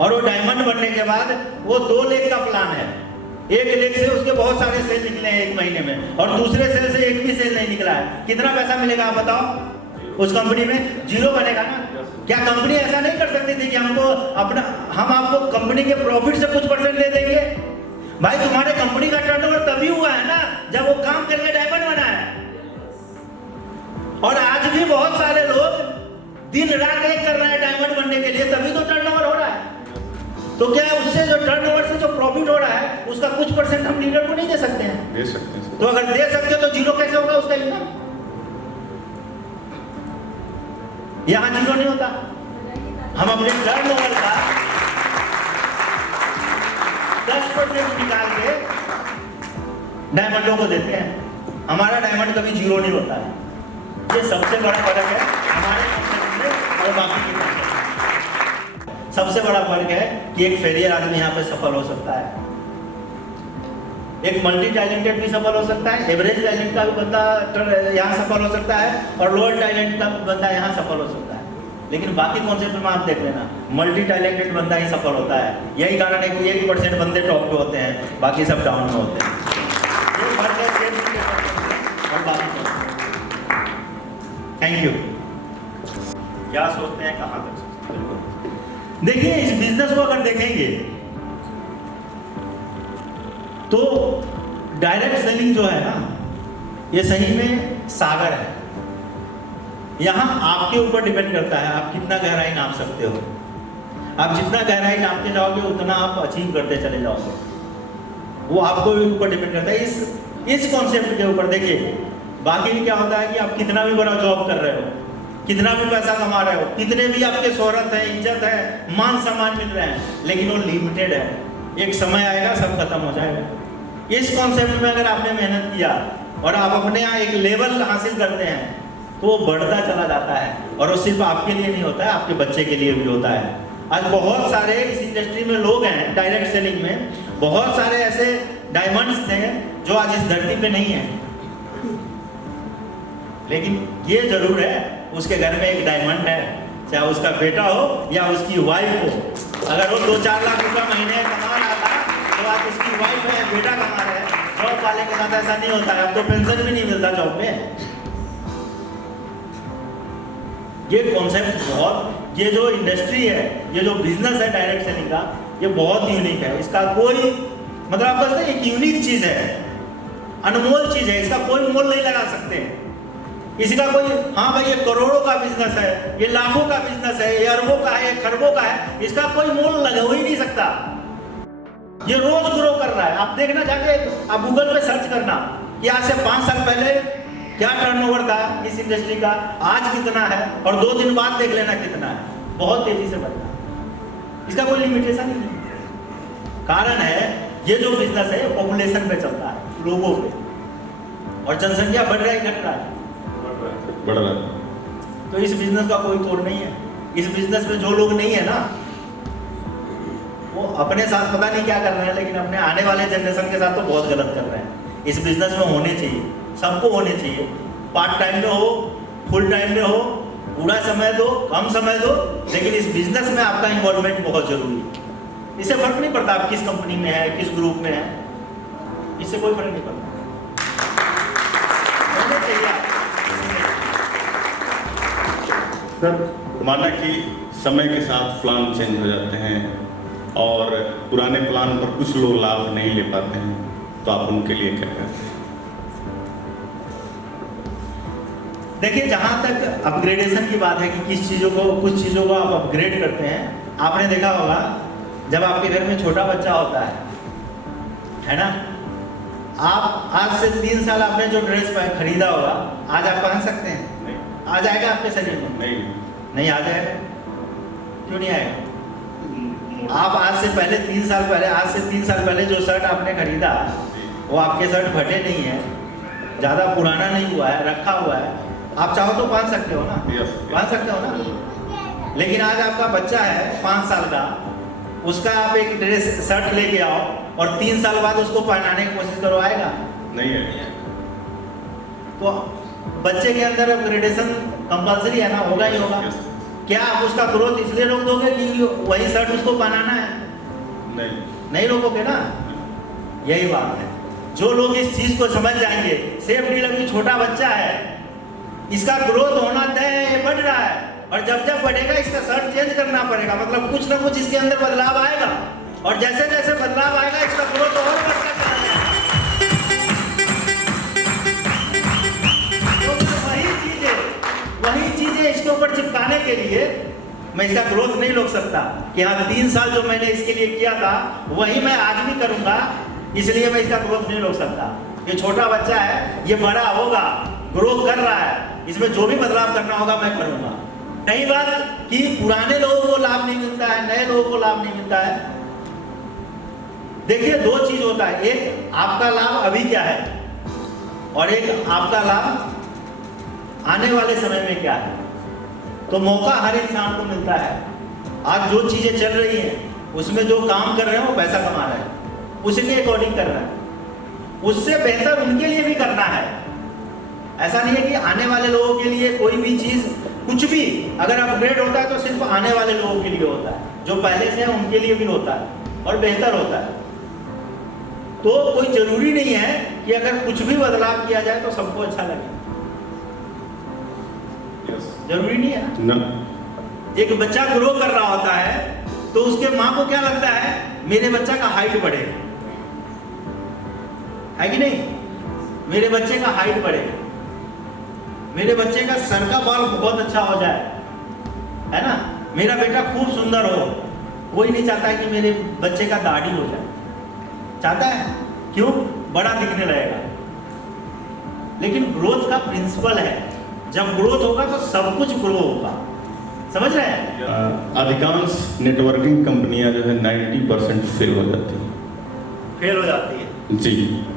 और वो डायमंड बनने के बाद वो 2 लाख का प्लान है, 1 लाख से उसके बहुत सारे सेल निकले हैं 1 महीने में और दूसरे सेल से एक भी सेल नहीं निकला है, कितना पैसा मिलेगा आप बताओ? उस कंपनी में जीरो बनेगा ना। क्या कंपनी ऐसा नहीं कर सकती थी कि हम आपको कंपनी के प्रॉफिट से कुछ % दे देंगे? भाई तुम्हारे कंपनी का टर्नओवर तभी हुआ है ना जब वो काम करके डायमंड बना है। और आज भी बहुत सारे लोग दिन रात एक कर रहे हैं डायमंड बनने के लिए, तभी तो टर्नओवर हो रहा है। तो क्या उससे जो टर्नओवर से जो प्रॉफिट हो रहा है उसका कुछ % हम लीडर को नहीं दे सकते हैं? दे सकते हैं। तो अगर दे सकते तो जीरो कैसे होगा उसका इनकम? यहां जीरो नहीं होता। हम अपने टर्नओवर का 10% निकाल के डायमंडों को देते हैं, हमारा डायमंड कभी जीरो नहीं होता है। ये सबसे बड़ा फर्क है हमारे कॉन्सेप्ट में और बाकी के कॉन्सेप्ट में। सबसे बड़ा फर्क है कि एक फेलियर आदमी यहाँ पे सफल हो सकता है, एक मल्टी टैलेंटेड भी सफल हो सकता है, एवरेज टैलेंट का भी बंदा यहाँ सफल हो सकता है और लोअर टैलेंट का बंदा यहाँ सफल हो सकता है। लेकिन बाकी कॉन्सेप्ट में आप देख लेना, मल्टी टैलेंटेड बंदा ही सफल होता है। यही कारण है कि 1% बंदे टॉप पे होते हैं, बाकी सब डाउन में होते हैं। ये फर्क है और बाकी। Thank you. क्या सोचते हैं, कहाँ तक सोचते हैं? देखिए इस बिजनेस को अगर देखेंगे तो डायरेक्ट सेलिंग जो है ना, ये सही में सागर है। यहाँ आपके ऊपर डिपेंड करता है आप कितना गहराई नाप सकते हो। आप जितना गहराई नापते जाओगे उतना आप अचीव करते चले जाओगे, वो आपको ऊपर डिपेंड करता है। इस कॉन्सेप्ट के ऊपर देखिए, बाकी भी क्या होता है कि आप कितना भी बड़ा जॉब कर रहे हो, कितना भी पैसा कमा रहे हो, कितने भी आपके शोहरत है, इज्जत है, मान सम्मान मिल रहे हैं, लेकिन वो लिमिटेड है। एक समय आएगा सब खत्म हो जाएगा। इस कॉन्सेप्ट में अगर आपने मेहनत किया और आप अपने यहाँ एक लेवल हासिल करते हैं तो वो बढ़ता चला जाता है, और वो सिर्फ आपके लिए नहीं होता है, आपके बच्चे के लिए भी होता है। आज बहुत सारे इस इंडस्ट्री में लोग हैं, डायरेक्ट सेलिंग में बहुत सारे ऐसे डायमंड्स थे जो आज इस धरती पे नहीं है, लेकिन ये जरूर है उसके घर में एक डायमंड है, चाहे उसका बेटा हो या उसकी वाइफ हो। अगर वो 2-4 लाख रुपया महीने कमा रहा था तो आज उसकी वाइफ है, बेटा कमा रहा है। जॉब वाले के साथ ऐसा नहीं होता है, अब तो पेंशन भी नहीं मिलता जॉब में। ये कॉन्सेप्ट बहुत, ये जो इंडस्ट्री है, ये जो बिजनेस है डायरेक्ट सेलिंग का, ये बहुत यूनिक है। इसका कोई मतलब आप कहते हैं एक यूनिक चीज है, अनमोल चीज है, इसका कोई मोल नहीं लगा सकते। इसका कोई हाँ भाई ये करोड़ों का बिजनेस है, ये लाखों का बिजनेस है, ये अरबों का है, ये खरबों का है, इसका कोई मोल लगा हो ही नहीं सकता। ये रोज ग्रो कर रहा है। आप देखना जाके, आप गूगल पे सर्च करना कि आज से 5 साल पहले क्या टर्नओवर था इस इंडस्ट्री का, आज कितना है, और 2 दिन बाद देख लेना कितना है। बहुत तेजी से बढ़ रहा है, इसका कोई लिमिटेशन नहीं है। कारण है ये जो बिजनेस है पॉपुलेशन पे चलता है, लोगों पे, और जनसंख्या बढ़ रहा है घट रहा है, बढ़ रहा है। तो इस बिजनेस का कोई तोड़ नहीं है। इस बिजनेस में जो लोग नहीं है ना, वो अपने साथ पता नहीं क्या कर रहे हैं, लेकिन अपने आने वाले जनरेशन के साथ तो बहुत गलत कर रहे हैं। इस बिजनेस में होने चाहिए, सबको होने चाहिए। पार्ट टाइम में हो, फुल टाइम में हो, पूरा समय दो, कम समय दो, लेकिन इस बिजनेस में आपका इन्वॉल्वमेंट बहुत जरूरी है। इससे फर्क नहीं पड़ता आप किस कंपनी में है, किस ग्रुप में है, इससे कोई फर्क नहीं पड़ता। सर, माना कि समय के साथ प्लान चेंज हो जाते हैं और पुराने प्लान पर कुछ लोग लाभ नहीं ले पाते हैं, तो आप उनके लिए क्या करते हैं? देखिए, जहां तक अपग्रेडेशन की बात है कि कुछ चीज़ों को आप अपग्रेड करते हैं, आपने देखा होगा जब आपके घर में छोटा बच्चा होता है ना, आप आज से 3 साल आपने जो ड्रेस खरीदा होगा आज आप पहन सकते हैं? नहीं। आ जाएगा आपके शरीर में? नहीं आ जाएगा। क्यों नहीं आएगा? आप आज से 3 साल पहले जो शर्ट आपने खरीदा वो आपके शर्ट फटे नहीं है, ज़्यादा पुराना नहीं हुआ है, रखा हुआ है, आप चाहो तो पहन सकते हो ना? पहन सकते हो ना? लेकिन आज आपका बच्चा है 5 साल का, उसका आप एक शर्ट लेके आओ और 3 साल बाद उसको पहनाने की कोशिश करो, आएगा? नहीं है। तो बच्चे के अंदर अपग्रेडेशन कंपल्सरी है ना, होगा ही होगा। क्या आप उसका ग्रोथ इसलिए रोक दोगे कि वही शर्ट उसको पहनाना है? नहीं रोकोगे ना। यही बात है, जो लोग इस चीज को समझ जाएंगे, सेफ डील अभी छोटा बच्चा है, इसका ग्रोथ होना तय है, ये बढ़ रहा है, और जब बढ़ेगा इसका शर्ट चेंज करना पड़ेगा, मतलब कुछ ना कुछ इसके अंदर बदलाव आएगा, और जैसे जैसे बदलाव आएगा इसका ग्रोथ और बढ़ता चला जाएगा। वही चीजें इसके ऊपर चिपकाने के लिए मैं इसका ग्रोथ नहीं रोक सकता कि हाँ 3 साल जो मैंने इसके लिए किया था वही मैं आज भी करूंगा, इसलिए मैं इसका ग्रोथ नहीं रोक सकता। ये छोटा बच्चा है, ये बड़ा होगा, ग्रोथ कर रहा है, इसमें जो भी बदलाव करना होगा मैं करूंगा। नहीं बात कि पुराने लोगों को लाभ नहीं मिलता है, नए लोगों को लाभ नहीं मिलता है। देखिए 2 चीज होता है, एक आपका लाभ अभी क्या है और एक आपका लाभ आने वाले समय में क्या है। तो मौका हर इंसान को मिलता है। आज जो चीजें चल रही हैं उसमें जो काम कर रहे हैं वो पैसा कमा रहे हैं, उसी के अकॉर्डिंग कर रहे हैं, उससे बेहतर उनके लिए भी करना है। ऐसा नहीं है कि आने वाले लोगों के लिए कोई भी चीज, कुछ भी अगर अपग्रेड होता है तो सिर्फ आने वाले लोगों के लिए होता है, जो पहले से है उनके लिए भी होता है और बेहतर होता है। तो कोई जरूरी नहीं है कि अगर कुछ भी बदलाव किया जाए तो सबको अच्छा लगे, जरूरी नहीं है ना। एक बच्चा ग्रो कर रहा होता है तो उसके माँ को क्या लगता है, मेरे बच्चा का हाइट बढ़े, है कि नहीं? मेरे बच्चे का हाइट बढ़े, मेरे बच्चे का सर का बाल बहुत अच्छा हो जाए, है ना, मेरा बेटा खूब सुंदर हो। कोई नहीं चाहता है कि मेरे बच्चे का दाढ़ी हो जाए, चाहता है, क्यों? बड़ा दिखने लगेगा। लेकिन ग्रोथ का प्रिंसिपल है, जब ग्रोथ होगा तो सब कुछ ग्रो होगा, समझ रहे हैं? अधिकांश नेटवर्किंग कंपनियां जो है 90% फेल हो जाती हैं। फेल हो जाती है जी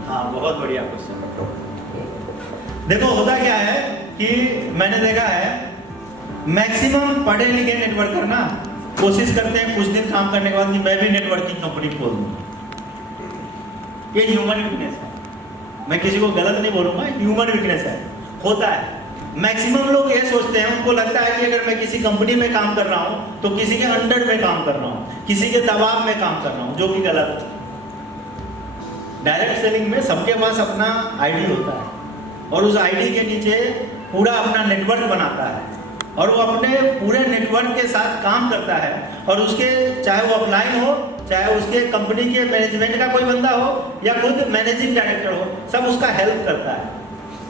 हाँ, बहुत बढ़िया क्वेश्चन। देखो होता क्या है कि मैंने देखा है मैक्सिमम पढ़े लिखे नेटवर्कर ना कोशिश करते हैं कुछ दिन काम करने के बाद कि मैं भी नेटवर्किंग कंपनी खोल दूं। ये ह्यूमन वीकनेस है, मैं किसी को गलत नहीं बोलूंगा, ह्यूमन वीकनेस है, होता है। मैक्सिमम लोग ये सोचते हैं, उनको लगता है कि अगर मैं किसी कंपनी में काम कर रहा हूं तो किसी के अंडर में काम कर रहा हूं, किसी के दबाव में काम कर रहा हूं, जो कि गलत है। डायरेक्ट सेलिंग में सबके पास अपना आईडी होता है और उस आईडी के नीचे पूरा अपना नेटवर्क बनाता है और वो अपने पूरे नेटवर्क के साथ काम करता है और उसके चाहे वो अपलाइन हो, चाहे उसके कंपनी के मैनेजमेंट का कोई बंदा हो या खुद मैनेजिंग डायरेक्टर हो, सब उसका हेल्प करता है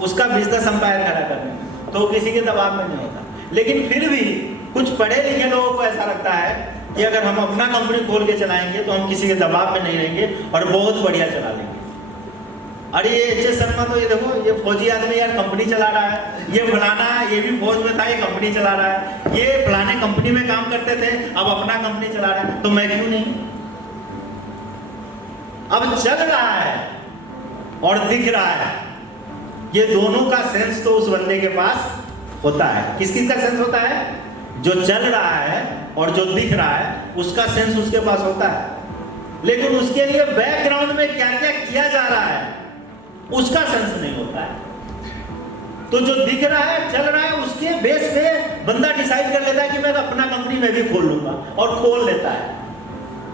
उसका बिजनेस अंपायर खड़ा करने में, तो किसी के दबाव में नहीं होता। लेकिन फिर भी कुछ पढ़े लिखे लोगों को ऐसा लगता है कि अगर हम अपना कंपनी खोल के चलाएंगे तो हम किसी के दबाव में नहीं रहेंगे और बहुत बढ़िया चला लेंगे। अरे ये एच एस शर्मा तो ये देखो, ये फौजी आदमी यार कंपनी चला रहा है, ये फलाना ये भी फौज में था, ये कंपनी चला रहा है, ये फलाने कंपनी में काम करते थे अब अपना कंपनी चला रहा है, तो मैं क्यों नहीं? अब चल रहा है और दिख रहा है, ये दोनों का सेंस तो उस बंदे के पास होता है। किस किस का सेंस होता है? जो चल रहा है और जो दिख रहा है उसका सेंस उसके पास होता है, लेकिन उसके लिए बैकग्राउंड में क्या क्या किया जा रहा है उसका सेंस नहीं होता है। तो जो दिख रहा है चल रहा है उसके बेस पे बंदा डिसाइड कर लेता है कि मैं अपना कंपनी में भी खोल लूंगा और खोल लेता है।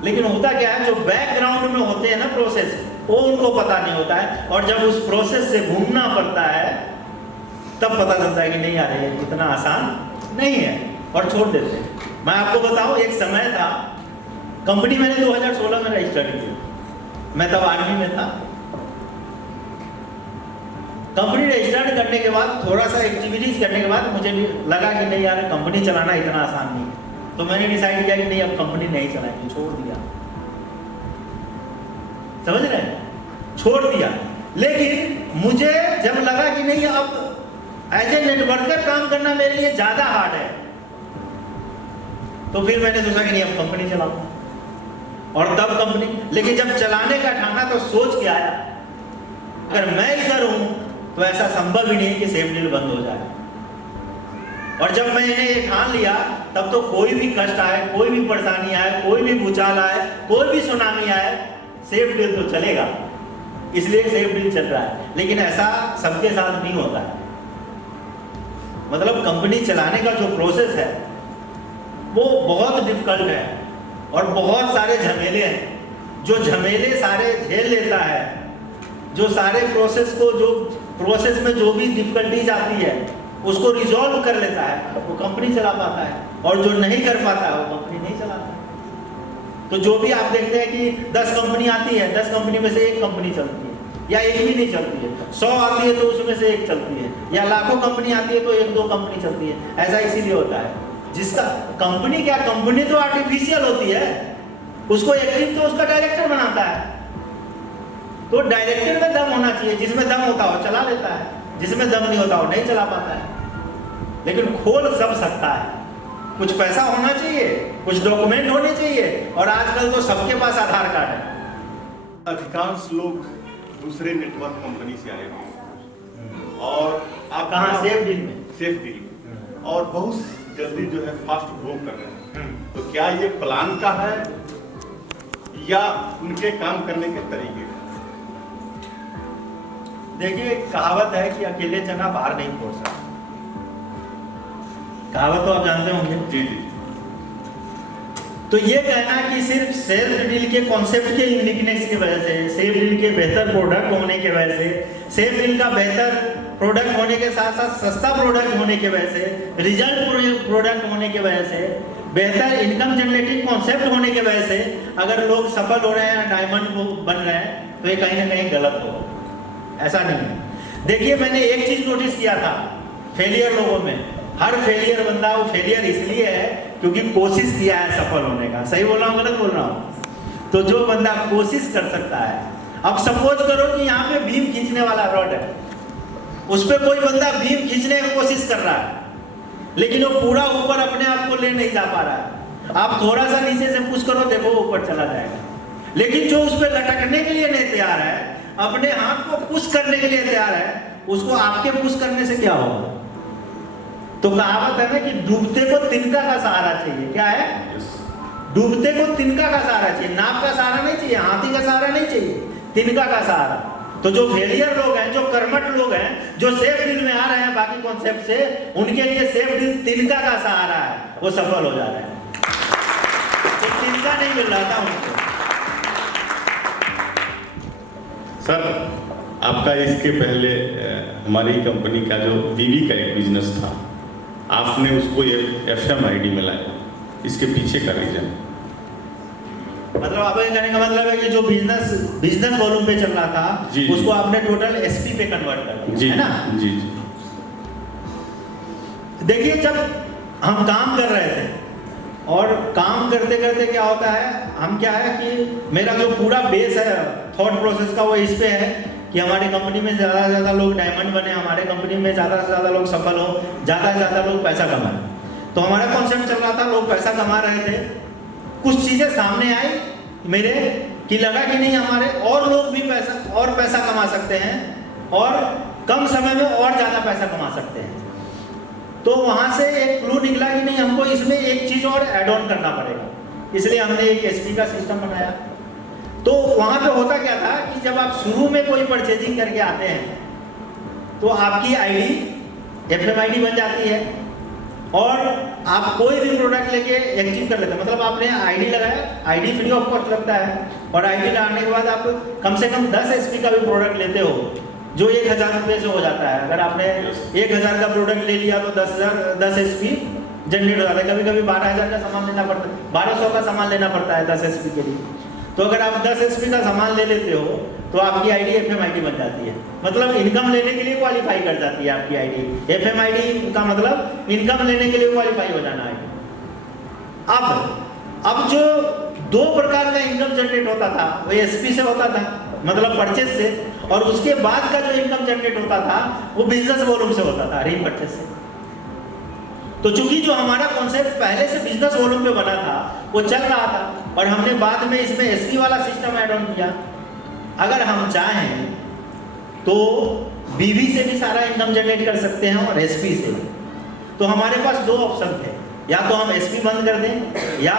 लेकिन होता क्या है, जो बैकग्राउंड में होते हैं ना प्रोसेस, वो उनको पता नहीं होता है और जब उस प्रोसेस से घूमना पड़ता है तब पता चलता है कि नहीं आ रही है, इतना आसान नहीं है और छोड़ देते हैं। मैं आपको बताऊं, एक समय था, कंपनी मैंने 2016 में रजिस्टर की, मैं तब आर्मी में था। कंपनी रजिस्टर्ड करने के बाद थोड़ा सा एक्टिविटीज करने के बाद मुझे लगा कि नहीं यार कंपनी चलाना इतना आसान नहीं है, तो मैंने डिसाइड किया कि नहीं अब कंपनी नहीं चलाएंगे, छोड़ दिया। समझ रहे हैं? छोड़ दिया। लेकिन मुझे जब लगा कि नहीं अब एज ए नेटवर्कर काम करना मेरे लिए ज्यादा हार्ड है, तो फिर मैंने सोचा कि नहीं अब कंपनी चलाऊंगा और तब कंपनी। लेकिन जब चलाने का ठाना तो सोच के आया अगर मैं इधर हूं तो ऐसा संभव ही नहीं है कि सेफ डील बंद हो जाए। और जब मैंने ये ठान लिया तब तो कोई भी कष्ट आए, कोई भी परेशानी आए, कोई भी भूचाल आए, कोई भी सुनामी आए, सेफ डील तो चलेगा, इसलिए सेफ डील चल रहा है। लेकिन ऐसा सबके साथ नहीं होता है। मतलब कंपनी चलाने का जो प्रोसेस है वो बहुत डिफिकल्ट है और बहुत सारे झमेले हैं। जो झमेले सारे झेल लेता है, जो सारे प्रोसेस को, जो प्रोसेस में जो भी डिफिकल्टीज आती है उसको रिजॉल्व कर लेता है, वो कंपनी चला पाता है। और जो नहीं कर पाता है वो कंपनी नहीं चलाता। तो जो भी आप देखते हैं कि 10 कंपनी आती है, 10 कंपनी में से एक कंपनी चलती है या एक भी नहीं चलती है, 100 आती है तो उसमें से एक चलती है, या लाखों कंपनी आती है तो 1-2 कंपनी चलती है। ऐसा इसीलिए होता है। जिसका कंपनी क्या, कंपनी तो आर्टिफिशियल होती है, उसको एक्टिव तो उसका डायरेक्टर बनाता है। तो डायरेक्टर में दम होना चाहिए, जिसमें दम होता हो चला लेता है, जिसमें दम नहीं होता हो नहीं चला पाता है। लेकिन खोल सब सकता है, कुछ पैसा होना चाहिए, कुछ डॉक्यूमेंट होने चाहिए, और आजकल तो सबके पास आधार कार्ड है। अधिकांश लोग दूसरे नेटवर्क कंपनी से आए हैं और आप कहाँ? सेफ डील में। सेफ डील में, और बहुत जल्दी जो है फास्ट ग्रो कर रहे हैं। तो क्या ये प्लान का है या उनके काम करने के तरीके का? देखिए, कहावत है कि अकेले चना बाहर नहीं फोड़ सकता। कहावत तो आप जानते होंगे। जी जी। तो ये कहना कि सिर्फ सेल्फ डील के कॉन्सेप्ट के यूनिकनेस की वजह से, सेफ डील के बेहतर प्रोडक्ट होने की वजह से, सेफ डील का बेहतर प्रोडक्ट होने के साथ साथ सस्ता प्रोडक्ट होने की वजह से, रिजल्ट प्रोडक्ट होने की वजह से, बेहतर इनकम जनरेटिंग कॉन्सेप्ट होने की वजह से अगर लोग सफल हो रहे हैं, डायमंड बन रहे हैं, तो ये कहीं ना कहीं गलत हो। ऐसा नहीं है। देखिए, मैंने एक चीज नोटिस किया था फेलियर लोगों में, हर फेलियर बंदा वो फेलियर इसलिए है क्योंकि कोशिश किया है सफल होने का। सही बोल रहा हूँ गलत बोल रहा हूँ? तो जो बंदा कोशिश कर सकता है, अब सपोज करो कि यहाँ पे बीम खींचने वाला रॉड है, उस पर कोई बंदा बीम खींचने की कोशिश कर रहा है लेकिन वो पूरा ऊपर अपने आप को ले नहीं जा पा रहा है। आप थोड़ा सा नीचे से पुश करो, देखो वो ऊपर चला जाएगा। लेकिन जो उस पर लटकने के लिए नहीं तैयार है, अपने हाथ को पुश करने के लिए तैयार है, उसको आपके पुश करने से क्या होगा? तो कहावत है ना कि डूबते को तिनका का सहारा चाहिए। क्या है? डूबते को तिनका का सहारा चाहिए, नाव का सहारा नहीं चाहिए, हाथी का सहारा नहीं चाहिए, तिनका का सहारा। तो जो फेलियर लोग हैं, जो कर्मठ लोग हैं, जो सेफ डील में आ रहे हैं बाकी कॉन्सेप्ट से, उनके लिए सेफ डील तिनका का सहारा है, वो सफल हो जा रहे हैं। तो तिनका नहीं मिल रहा था उनको। सर, आपका इसके पहले हमारी कंपनी का जो बीवी का एक बिजनेस था, आपने उसको FMID में लाया, इसके पीछे का रीजन? मतलब आप ये कहने का मतलब है कि जो बिजनेस वॉल्यूम पे चल रहा था जी, उसको आपने टोटल SP पे कन्वर्ट कर दिया, है ना? जी जी। देखिए, जब हम काम कर रहे थे और काम करते करते क्या होता है, हम क्या है कि मेरा जो पूरा बेस है थॉट प्रोसेस का, वो इस पे है कि हमारी कंपनी में ज़्यादा से ज़्यादा लोग डायमंड बने, हमारे कंपनी में ज़्यादा से ज़्यादा लोग सफल हो, ज़्यादा से ज़्यादा लोग पैसा कमाएं। तो हमारा कॉन्सेप्ट चल रहा था, लोग पैसा कमा रहे थे। कुछ चीज़ें सामने आई मेरे कि लगा कि नहीं, हमारे और लोग भी पैसा कमा सकते हैं और कम समय में और ज़्यादा पैसा कमा सकते हैं। तो वहाँ से एक क्लू निकला कि नहीं, हमको इसमें एक चीज़ और ऐड ऑन करना पड़ेगा, इसलिए हमने एक SP का सिस्टम बनाया। तो वहाँ पे होता क्या था कि जब आप शुरू में कोई परचेजिंग करके आते हैं तो आपकी ID FMID बन जाती है और आप कोई भी प्रोडक्ट लेके एक्टिव कर लेते हैं। मतलब आपने ID लगाया, ID फ्री ऑफ कॉस्ट लगता है, और ID लगाने के बाद आप कम से कम 10 SP का भी प्रोडक्ट लेते हो जो 1000 रुपये से हो जाता है। अगर आपने 1000 का प्रोडक्ट ले लिया तो 10 SP जनरेट हो जाता है। कभी कभी 12,000 का सामान लेना पड़ता है, 1200 का सामान लेना पड़ता है 10 SP के लिए। तो अगर आप 10 SP का सामान ले लेते हो तो आपकी ID FMID बन जाती है, मतलब इनकम लेने के लिए क्वालिफाई कर जाती है आपकी ID। FMID का मतलब इनकम लेने के लिए क्वालिफाई हो जाना है। अब जो 2 प्रकार का इनकम जनरेट होता था वो SP से होता था, मतलब परचेज से, और उसके बाद का जो इनकम जनरेट होता था वो बिजनेस वॉल्यूम से होता था, रीपरचेज से। तो चूंकि जो हमारा कॉन्सेप्ट पहले से बिजनेस वॉल्यूम पे बना था वो चल रहा था और हमने बाद में इसमें SP वाला सिस्टम ऐड ऑन किया। अगर हम चाहें तो BV से भी सारा इनकम जनरेट कर सकते हैं और SP से। तो हमारे पास 2 ऑप्शन थे, या तो हम SP बंद कर दें या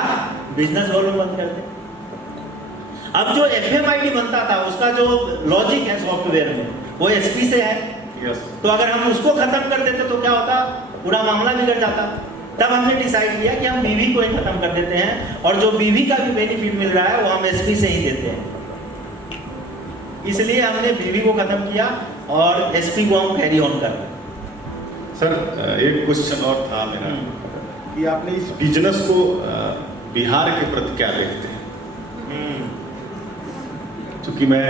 बिजनेस वॉल्यूम बंद कर दें। अब जो FMID बनता था उसका जो लॉजिक है सॉफ्टवेयर में वो SP से है। तो अगर हम उसको खत्म कर देते तो क्या होता, पूरा मामला बिगड़ जाता। तब हमने डिसाइड किया कि हम BV को ही खत्म कर देते हैं और जो BV का भी बेनिफिट मिल रहा है वो हम SP से ही देते हैं। इसलिए हमने BV को खत्म किया और SP को हम कैरी ऑन कर रहे हैं। सर, एक क्वेश्चन और था मेरा कि आपने इस बिजनेस को बिहार के प्रति क्या देखते हैं? क्योंकि मैं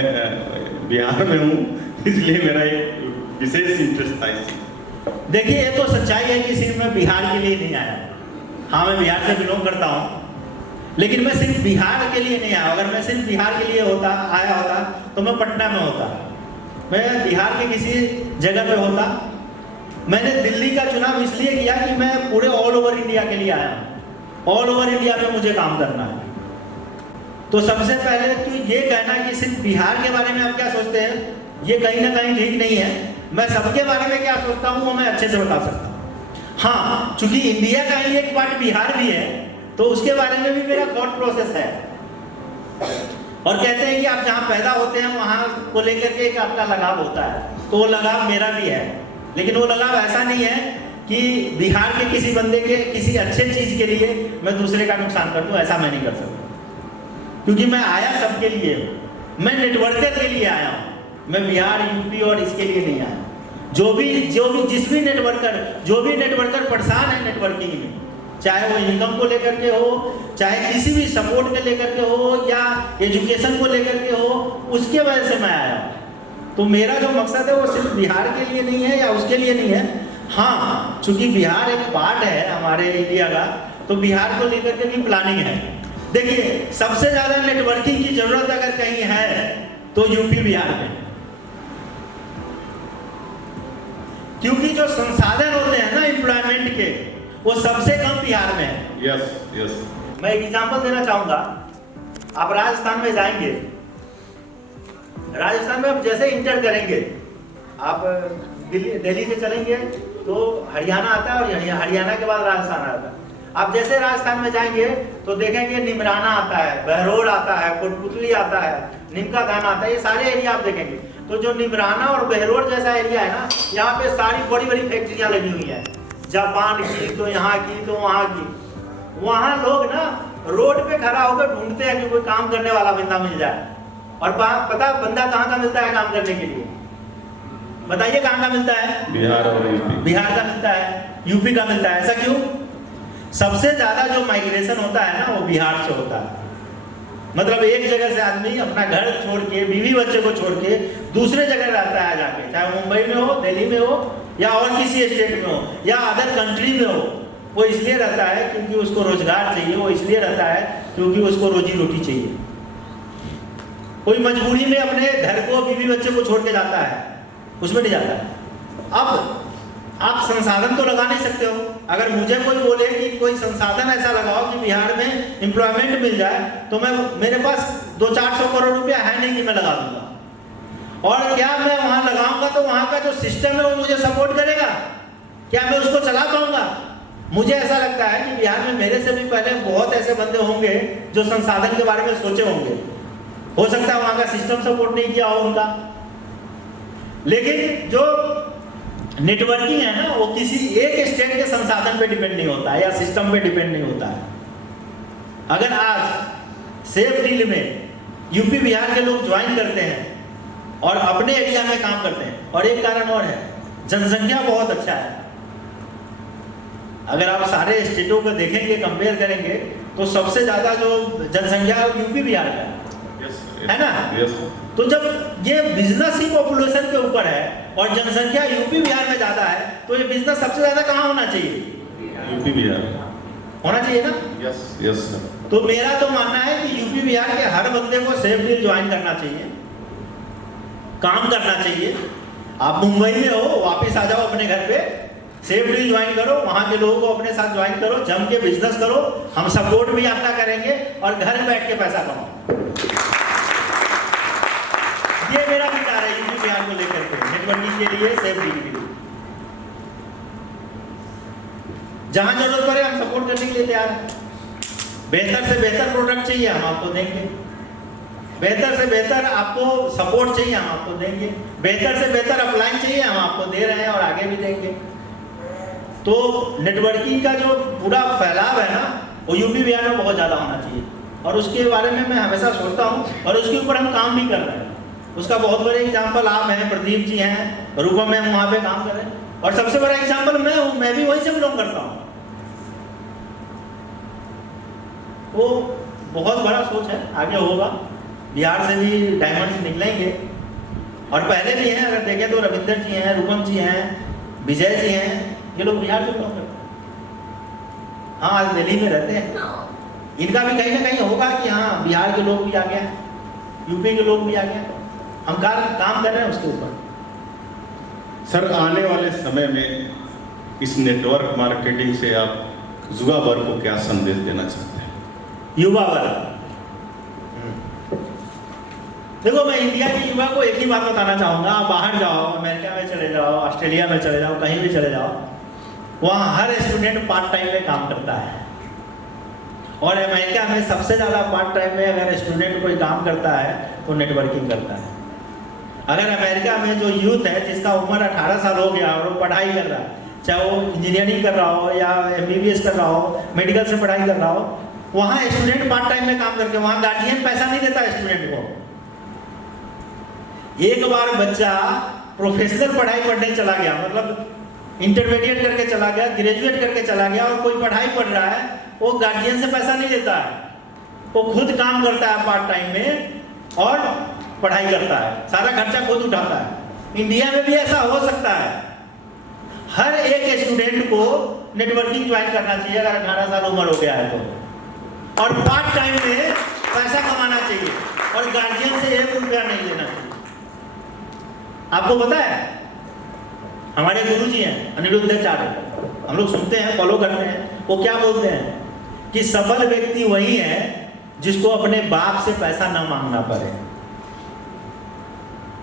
बिहार में हूँ इसलिए मेरा एक विशेष इंटरेस्ट था इसी। देखिए, ये तो सच्चाई है कि सिर्फ मैं बिहार के लिए नहीं आया। हाँ, मैं बिहार से बिलोंग करता हूँ, लेकिन मैं सिर्फ बिहार के लिए नहीं आया। अगर मैं सिर्फ बिहार के लिए आया होता तो मैं पटना में होता, मैं बिहार के किसी जगह पे होता। मैंने दिल्ली का चुनाव इसलिए किया कि मैं पूरे ऑल ओवर इंडिया के लिए आया हूँ। ऑल ओवर इंडिया में मुझे काम करना है। तो सबसे पहले तो ये कहना कि सिर्फ बिहार के बारे में आप क्या सोचते हैं, ये कहीं ना कहीं ठीक नहीं है। मैं सबके बारे में क्या सोचता हूँ वो मैं अच्छे से बता सकता हूँ। हाँ, चूंकि इंडिया का ही एक पार्ट बिहार भी है तो उसके बारे में भी मेरा थॉट प्रोसेस है। और कहते हैं कि आप जहाँ पैदा होते हैं वहाँ को लेकर के एक आपका लगाव होता है, तो वो लगाव मेरा भी है। लेकिन वो लगाव ऐसा नहीं है कि बिहार के किसी बंदे के किसी अच्छे चीज के लिए मैं दूसरे का नुकसान कर दूं, ऐसा मैं नहीं कर सकता। क्योंकि मैं आया सबके लिए, मैं नेटवर्कर के लिए आया हूँ। मैं बिहार, यूपी और इसके लिए नहीं आया। जो भी नेटवर्कर परेशान है नेटवर्किंग में, चाहे वो इनकम को लेकर के हो, चाहे किसी भी सपोर्ट के लेकर के हो या एजुकेशन को लेकर के हो, उसके वजह से मैं आया। तो मेरा जो मकसद है वो सिर्फ बिहार के लिए नहीं है या उसके लिए नहीं है, हाँ, चूंकि बिहार एक पार्ट है हमारे इंडिया का, तो बिहार को लेकर के भी प्लानिंग है। देखिए, सबसे ज्यादा नेटवर्किंग की जरूरत अगर कहीं है तो यूपी बिहार में, क्योंकि जो संसाधन होते हैं ना एम्प्लॉयमेंट के, वो सबसे कम बिहार में है। Yes yes. मैं एक एग्जांपल देना चाहूंगा। आप राजस्थान में जाएंगे, राजस्थान में आप जैसे इंटर करेंगे, आप दिल्ली से चलेंगे तो हरियाणा आता है, और हरियाणा के बाद राजस्थान आता है। आप जैसे राजस्थान में जाएंगे तो देखेंगे निमराना आता है, बहरोड आता है, कोटपुतली आता है, निमका दाना आता है, ये सारे एरिया आप देखेंगे। तो जो निमराना और बहरोड जैसा एरिया है ना, यहाँ पे सारी बड़ी बड़ी फैक्ट्रियां लगी हुई हैं, जापान की तो यहाँ की तो वहाँ की। वहाँ लोग ना रोड पे खड़ा होकर ढूंढते हैं कि कोई काम करने वाला बंदा मिल जाए। और पता बंदा कहाँ का मिलता है काम करने के लिए? बताइए कहाँ का मिलता है? बिहार और यूपी। बिहार का मिलता है, यूपी का मिलता है। ऐसा क्यों? सबसे ज्यादा जो माइग्रेशन होता है ना, वो बिहार से होता है। मतलब एक जगह से आदमी अपना घर छोड़ के, बीवी बच्चे को छोड़ के दूसरे जगह रहता है जाके, चाहे मुंबई में हो, दिल्ली में हो, या और किसी स्टेट में हो, या अदर कंट्री में हो। वो इसलिए रहता है क्योंकि उसको रोजगार चाहिए, वो इसलिए रहता है क्योंकि उसको रोजी रोटी चाहिए। कोई मजबूरी में अपने घर को, बीवी बच्चे को छोड़ के जाता है, उसमें नहीं जाता है। अब आप संसाधन तो लगा नहीं सकते हो। अगर मुझे कोई बोले कि कोई संसाधन ऐसा लगाओ कि बिहार में एम्प्लॉयमेंट मिल जाए, तो मेरे पास 200-400 करोड़ रुपया है नहीं कि मैं लगा दूंगा। और क्या मैं वहां लगाऊंगा तो वहां का जो सिस्टम है वो मुझे सपोर्ट करेगा? क्या मैं उसको चला पाऊंगा? मुझे ऐसा लगता है कि बिहार में मेरे से भी पहले बहुत ऐसे बंदे होंगे जो संसाधन के बारे में सोचे होंगे। हो सकता है वहां का सिस्टम सपोर्ट नहीं किया हो उनका। लेकिन जो नेटवर्किंग है ना, वो किसी एक स्टेट के संसाधन पे डिपेंड नहीं होता है या सिस्टम पे डिपेंड नहीं होता है। अगर आज सेफ डील में यूपी बिहार के लोग ज्वाइन करते हैं और अपने एरिया में काम करते हैं, और एक कारण और है, जनसंख्या बहुत अच्छा है। अगर आप सारे स्टेटों को देखेंगे, कंपेयर करेंगे, तो सबसे ज्यादा जो जनसंख्या यूपी बिहार का है ना। तो जब ये बिजनेस ही पॉपुलेशन के ऊपर है और जनसंख्या यूपी बिहार में ज्यादा है, तो ये बिजनेस सबसे ज्यादा कहाँ होना चाहिए? यूपी बिहार होना चाहिए ना। Yes yes sir. तो मेरा तो मानना है कि यूपी बिहार के हर बंदे को सेफ डील ज्वाइन करना चाहिए, काम करना चाहिए। आप मुंबई में हो, वापिस आ जाओ अपने घर पे, सेफ डील ज्वाइन करो, वहां के लोगों को अपने साथ ज्वाइन करो, जम के बिजनेस करो, हम सपोर्ट भी आपका करेंगे और घर बैठ के पैसा कमाओ। ये मेरा विचार है यूपी बिहार को लेकर के, नेटवर्किंग के लिए, सेफ डील के लिए। जहां जरूरत पड़े हम सपोर्ट करने के लिए तैयार हैं। बेहतर से बेहतर प्रोडक्ट चाहिए, हम आपको देंगे। बेहतर से बेहतर आपको सपोर्ट चाहिए, हम आपको देंगे। बेहतर से बेहतर अपलाइन चाहिए, हम आपको दे रहे हैं और आगे भी देंगे। तो नेटवर्किंग का जो पूरा फैलाव है ना, वो यूपी बिहार में बहुत ज्यादा होना चाहिए, और उसके बारे में मैं हमेशा सोचता हूँ और उसके ऊपर हम काम भी कर रहे हैं। उसका बहुत बड़े एग्जाम्पल आप हैं, प्रदीप जी हैं, रूपम में हम वहां पे काम कर रहे हैं, और सबसे बड़ा एग्जाम्पल मैं हूं, मैं भी वहीं से बिलोंग करता हूं। वो बहुत बड़ा सोच है, आगे होगा। बिहार से भी डायमंड्स निकलेंगे, और पहले भी हैं। अगर देखें तो रविंदर जी हैं, रूपम जी हैं, विजय जी हैं, ये लोग बिहार से बिलोंग करते हैं। हाँ, आज दिल्ली में रहते हैं। इनका भी कहीं ना कहीं होगा कि हाँ, बिहार के लोग भी आ गए, यूपी के लोग भी आ गए, हम काम कर रहे हैं उसके ऊपर। सर, आने वाले समय में इस नेटवर्क मार्केटिंग से आप युवा वर्ग को क्या संदेश देना चाहते हैं? युवा वर्ग, देखो, मैं इंडिया के युवा को एक ही बात बताना चाहूंगा। आप बाहर जाओ, अमेरिका में चले जाओ, ऑस्ट्रेलिया में चले जाओ, कहीं भी चले जाओ, वहाँ हर स्टूडेंट पार्ट टाइम में काम करता है। और अमेरिका में सबसे ज़्यादा पार्ट टाइम में अगर स्टूडेंट कोई काम करता है तो नेटवर्किंग करता है। अगर अमेरिका में जो यूथ है जिसका उम्र 18 साल हो गया और वो पढ़ाई कर रहा है, चाहे वो इंजीनियरिंग कर रहा हो या MBBS कर रहा हो, मेडिकल से पढ़ाई कर रहा हो, वहाँ स्टूडेंट पार्ट टाइम में काम करके, वहाँ गार्जियन पैसा नहीं देता स्टूडेंट को। एक बार बच्चा प्रोफेशनल पढ़ाई पढ़ने चला गया, मतलब इंटरमीडिएट करके चला गया, ग्रेजुएट करके चला गया, और कोई पढ़ाई पढ़ रहा है, वो गार्जियन से पैसा नहीं लेता है, वो खुद काम करता है पार्ट टाइम में और पढ़ाई करता है, सारा खर्चा खुद उठाता है। इंडिया में भी ऐसा हो सकता है। हर एक स्टूडेंट को नेटवर्किंग ज्वाइन करना चाहिए अगर 18 साल उम्र हो गया है तो, और पार्ट टाइम में पैसा कमाना चाहिए और गार्जियन से 1 रुपया नहीं लेना चाहिए। आपको पता है हमारे गुरु जी हैं अनिरुद्धाचार्य, हम लोग सुनते हैं, फॉलो करते हैं, वो क्या बोलते हैं कि सफल व्यक्ति वही है जिसको अपने बाप से पैसा ना मांगना पड़े।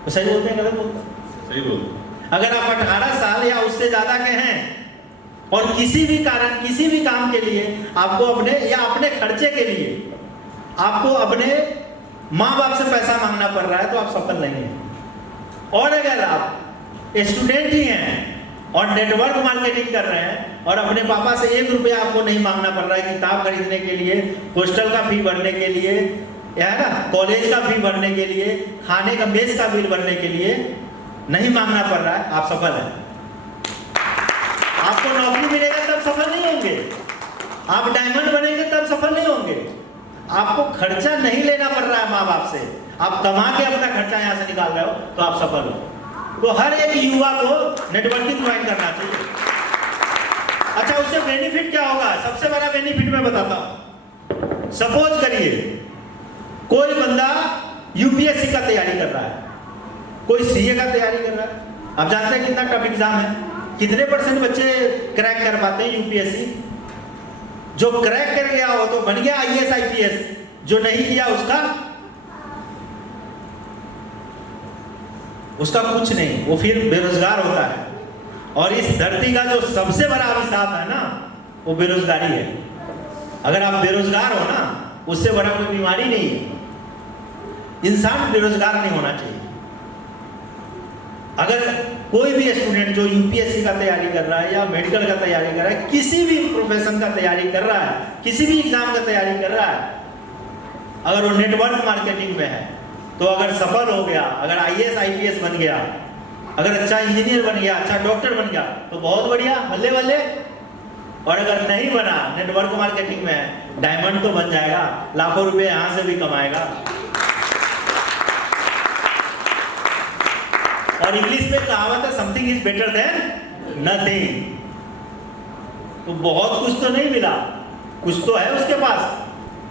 तो सही बोलते हैं गलत बोलते हैं? सही बोलते। अगर आप 18 साल या उससे ज्यादा के हैं और किसी भी कारण किसी भी काम के लिए आपको अपने या अपने खर्चे के लिए आपको अपने माँ बाप से पैसा मांगना पड़ रहा है तो आप सफल नहीं हैं। और अगर आप स्टूडेंट ही हैं और नेटवर्क मार्केटिंग कर रहे हैं और अपने पापा से 1 रुपया आपको नहीं मांगना पड़ रहा है किताब खरीदने के लिए, हॉस्टल का फी भरने के लिए, है ना, कॉलेज का फी भरने के लिए, खाने का मेस का बिल भरने के लिए नहीं मांगना पड़ रहा है, आप सफल हैं। आपको नौकरी मिलेगा तब सफल नहीं होंगे, आप डायमंड बनेंगे तब सफल नहीं होंगे। आपको खर्चा नहीं लेना पड़ रहा है माँ बाप से, आप कमा के अपना खर्चा यहाँ से निकाल रहे हो तो आप सफल हो। तो हर एक युवा को नेटवर्किंग ज्वाइन करना चाहिए। अच्छा, उससे बेनिफिट क्या होगा? सबसे बड़ा बेनिफिट मैं बताता हूं। सपोज करिए कोई बंदा यूपीएससी का तैयारी कर रहा है, कोई सीए का तैयारी कर रहा है। आप जानते हैं कितना टफ एग्जाम है, कितने % बच्चे क्रैक कर पाते हैं यूपीएससी? जो क्रैक कर गया हो तो बन गया आईएएस आईपीएस, जो नहीं किया उसका कुछ नहीं, वो फिर बेरोजगार होता है। और इस धरती का जो सबसे बड़ा अभिशाप है ना, वो बेरोजगारी है। अगर आप बेरोजगार हो ना, उससे बड़ा कोई बीमारी नहीं है। इंसान बेरोजगार नहीं होना चाहिए। अगर कोई भी स्टूडेंट जो यूपीएससी का तैयारी कर रहा है या मेडिकल का तैयारी कर रहा है, किसी भी प्रोफेशन का तैयारी कर रहा है, किसी भी एग्जाम का तैयारी कर रहा है, अगर वो नेटवर्क मार्केटिंग में है तो अगर सफल हो गया, अगर आईएएस आईपीएस बन गया, अगर अच्छा इंजीनियर बन गया, अच्छा डॉक्टर बन गया तो बहुत बढ़िया, बल्ले बल्ले। और अगर नहीं बना, नेटवर्क मार्केटिंग में डायमंड तो बन जाएगा, लाखों रुपए यहां से भी कमाएगा। और इंग्लिश में कहावत है, something is better than nothing. तो बहुत कुछ तो नहीं मिला, कुछ तो है उसके पास।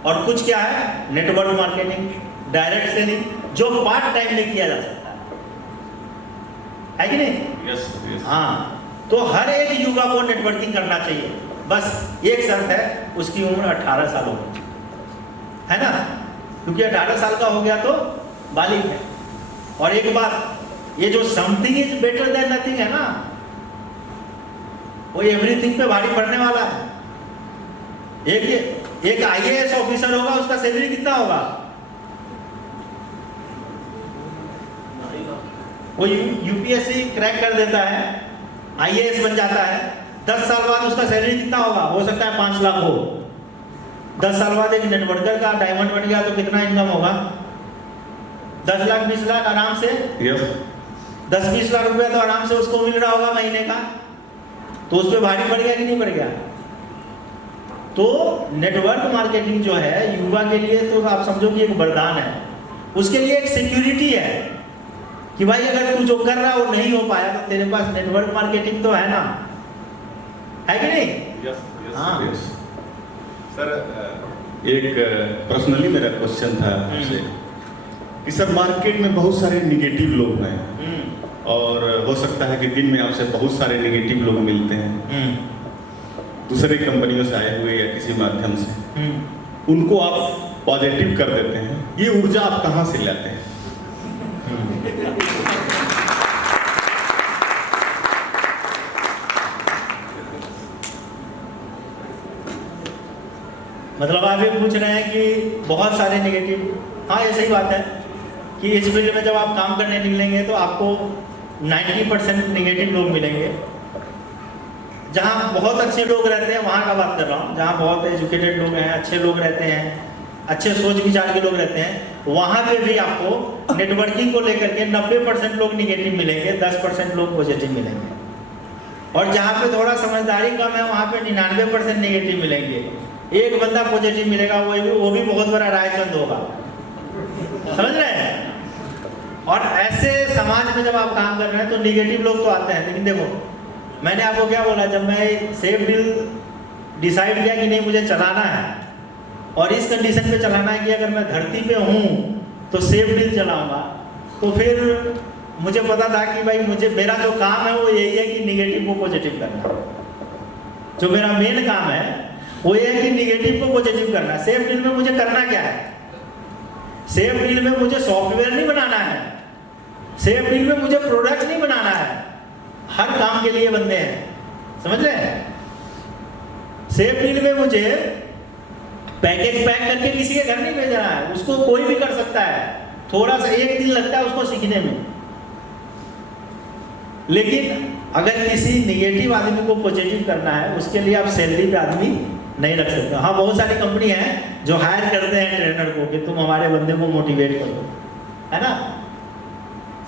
और कुछ क्या है? नेटवर्क मार्केटिंग, डायरेक्ट सेलिंग, जो पार्ट टाइम में किया जा सकता है कि नहीं? Yes, yes. हाँ, तो हर एक युवा को नेटवर्किंग करना चाहिए। बस एक शर्त है, उसकी उम्र 18 साल हो, है ना? क्योंकि 18 साल का हो गया तो बालिग है। और एक बात, ये जो something is better than nothing है ना, वो एवरीथिंग पे भारी पड़ने वाला है। एक आईएएस ऑफिसर होगा, उसका सैलरी कितना होगा? वो यूपीएससी क्रैक कर देता है, आईएएस बन जाता है, 10 साल बाद उसका सैलरी कितना होगा? हो सकता है 5 लाख हो। 10 साल बाद एक नेटवर्कर का डायमंड बन गया तो कितना इनकम होगा? 10 लाख 20 लाख आराम से। यस। 10-20 लाख रुपया तो आराम से उसको मिल रहा होगा महीने का। तो उस पर भारी पड़ गया कि नहीं पड़ गया? तो नेटवर्क मार्केटिंग जो है युवा के लिए, तो आप समझो कि एक वरदान है। उसके लिए एक सिक्योरिटी है कि भाई अगर तू जो कर रहा है वो नहीं हो पाया तो तेरे पास नेटवर्क मार्केटिंग तो है ना, है कि नहीं? यस, यस, हाँ। यस। सर, एक पर्सनली मेरा क्वेश्चन था आपसे कि सर, मार्केट में बहुत सारे निगेटिव लोग हैं और हो सकता है कि दिन में आपसे बहुत सारे निगेटिव लोग मिलते हैं, दूसरे कंपनियों से आए हुए या किसी माध्यम से, उनको आप पॉजिटिव कर देते हैं। ये ऊर्जा आप कहाँ से लाते हैं? मतलब आप ये पूछ रहे हैं कि बहुत सारे नेगेटिव। हाँ, ये सही बात है कि इस फील्ड में जब आप काम करने निकलेंगे तो आपको 90% नेगेटिव लोग मिलेंगे। जहाँ बहुत अच्छे लोग रहते हैं वहाँ का बात कर रहा हूँ, जहाँ बहुत एजुकेटेड लोग हैं, अच्छे लोग रहते हैं, अच्छे सोच विचार के लोग रहते हैं, वहाँ पे भी आपको नेटवर्किंग को लेकर के 90% लोग नेगेटिव मिलेंगे, 10% लोग पॉजिटिव मिलेंगे। और जहाँ पे थोड़ा समझदारी कम है वहाँ पे 99% नेगेटिव मिलेंगे। एक बंदा पॉजिटिव मिलेगा, वो भी बहुत बड़ा रायचंद होगा। समझ रहे हैं? और ऐसे समाज में जब आप काम कर रहे हैं तो नेगेटिव लोग तो आते हैं, लेकिन देखो मैंने आपको क्या बोला, जब मैं सेफ डील डिसाइड किया कि नहीं मुझे चलाना है और इस कंडीशन पे चलाना है कि अगर मैं धरती पे हूँ तो सेफ डील चलाऊंगा, तो फिर मुझे पता था कि भाई मुझे मेरा जो काम है वो यही है कि निगेटिव को पॉजिटिव करना। जो मेरा मेन काम है वो ये है कि निगेटिव को पॉजिटिव करना। सेफ डील में मुझे करना क्या है? सेफ डील में मुझे सॉफ्टवेयर नहीं बनाना है, सेफ डील में मुझे प्रोडक्ट नहीं बनाना है। हर काम के लिए बंदे हैं, समझ रहे हैं? सेफ डील में मुझे पैकेज पैक करके किसी के घर नहीं भेजना है, उसको कोई भी कर सकता है, थोड़ा सा एक दिन लगता है उसको सीखने में। लेकिन अगर किसी निगेटिव आदमी को पॉजिटिव करना है, उसके लिए आप सैलरी पे आदमी नहीं रख सकते। हाँ, बहुत सारी कंपनी है जो हायर करते हैं ट्रेनर को कि तुम हमारे बंदे को मोटिवेट करो, है ना?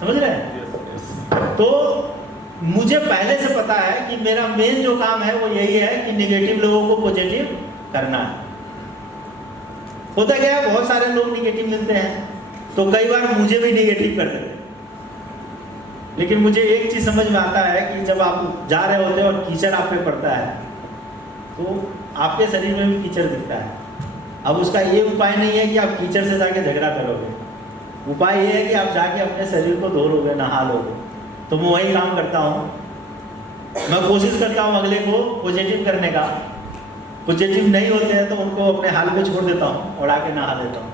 समझ रहे हैं? तो मुझे पहले से पता है कि मेरा मेन जो काम है वो यही है कि निगेटिव लोगों को पॉजिटिव करना है। होता क्या है, बहुत सारे लोग निगेटिव मिलते हैं तो कई बार मुझे भी निगेटिव कर देते हैं। लेकिन मुझे एक चीज समझ में आता है कि जब आप जा रहे होते हैं और कीचड़ आप पे पड़ता है तो आपके शरीर में भी कीचड़ दिखता है। अब उसका ये उपाय नहीं है कि आप कीचड़ से जाके झगड़ा करोगे, उपाय ये है कि आप जाके अपने शरीर को धो लोगे, नहा लोगे। तो मैं वही काम करता हूँ, मैं कोशिश करता हूँ अगले को पॉजिटिव करने का। पॉजिटिव नहीं होते हैं तो उनको अपने हाल पे छोड़ देता हूँ और आके नहा लेता हूँ।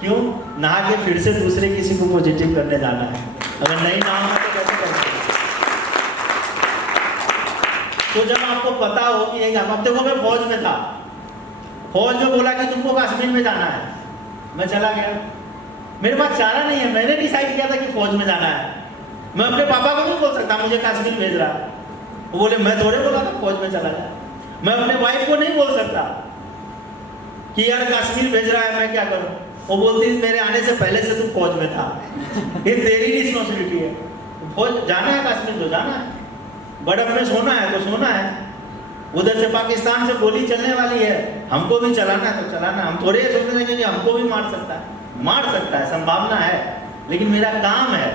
क्यों? नहा के फिर से दूसरे किसी को पॉजिटिव करने जाना है। अगर नहीं नहाऊंगा तो कैसे करेंगे? तो जब आपको पता हो कि एक अब देखो मैं फौज में था, फौज में बोला कि तुमको कश्मीर में जाना है, मैं चला गया। मेरे पास चारा नहीं है, मैंने डिसाइड किया था कि फौज में जाना है। मैं अपने पापा को नहीं बोल सकता मुझे कश्मीर भेज रहा है, वो बोले मैं थोड़े बोला था फौज में चला जाए। मैं अपने वाइफ को नहीं बोल सकता कि यार कश्मीर भेज रहा है, मैं क्या करूं? वो बोलती मेरे आने से पहले से तू फौज में था, ये तेरी रिस्पॉन्सिबिलिटी है। फौज जाना है कश्मीर तो जाना है, बर्फ में सोना है तो सोना है। उधर से पाकिस्तान से गोली चलने वाली है, हमको भी चलाना है तो चलाना। हम थोड़े सोचते हैं कि हमको भी मार सकता है, संभावना है, लेकिन मेरा काम है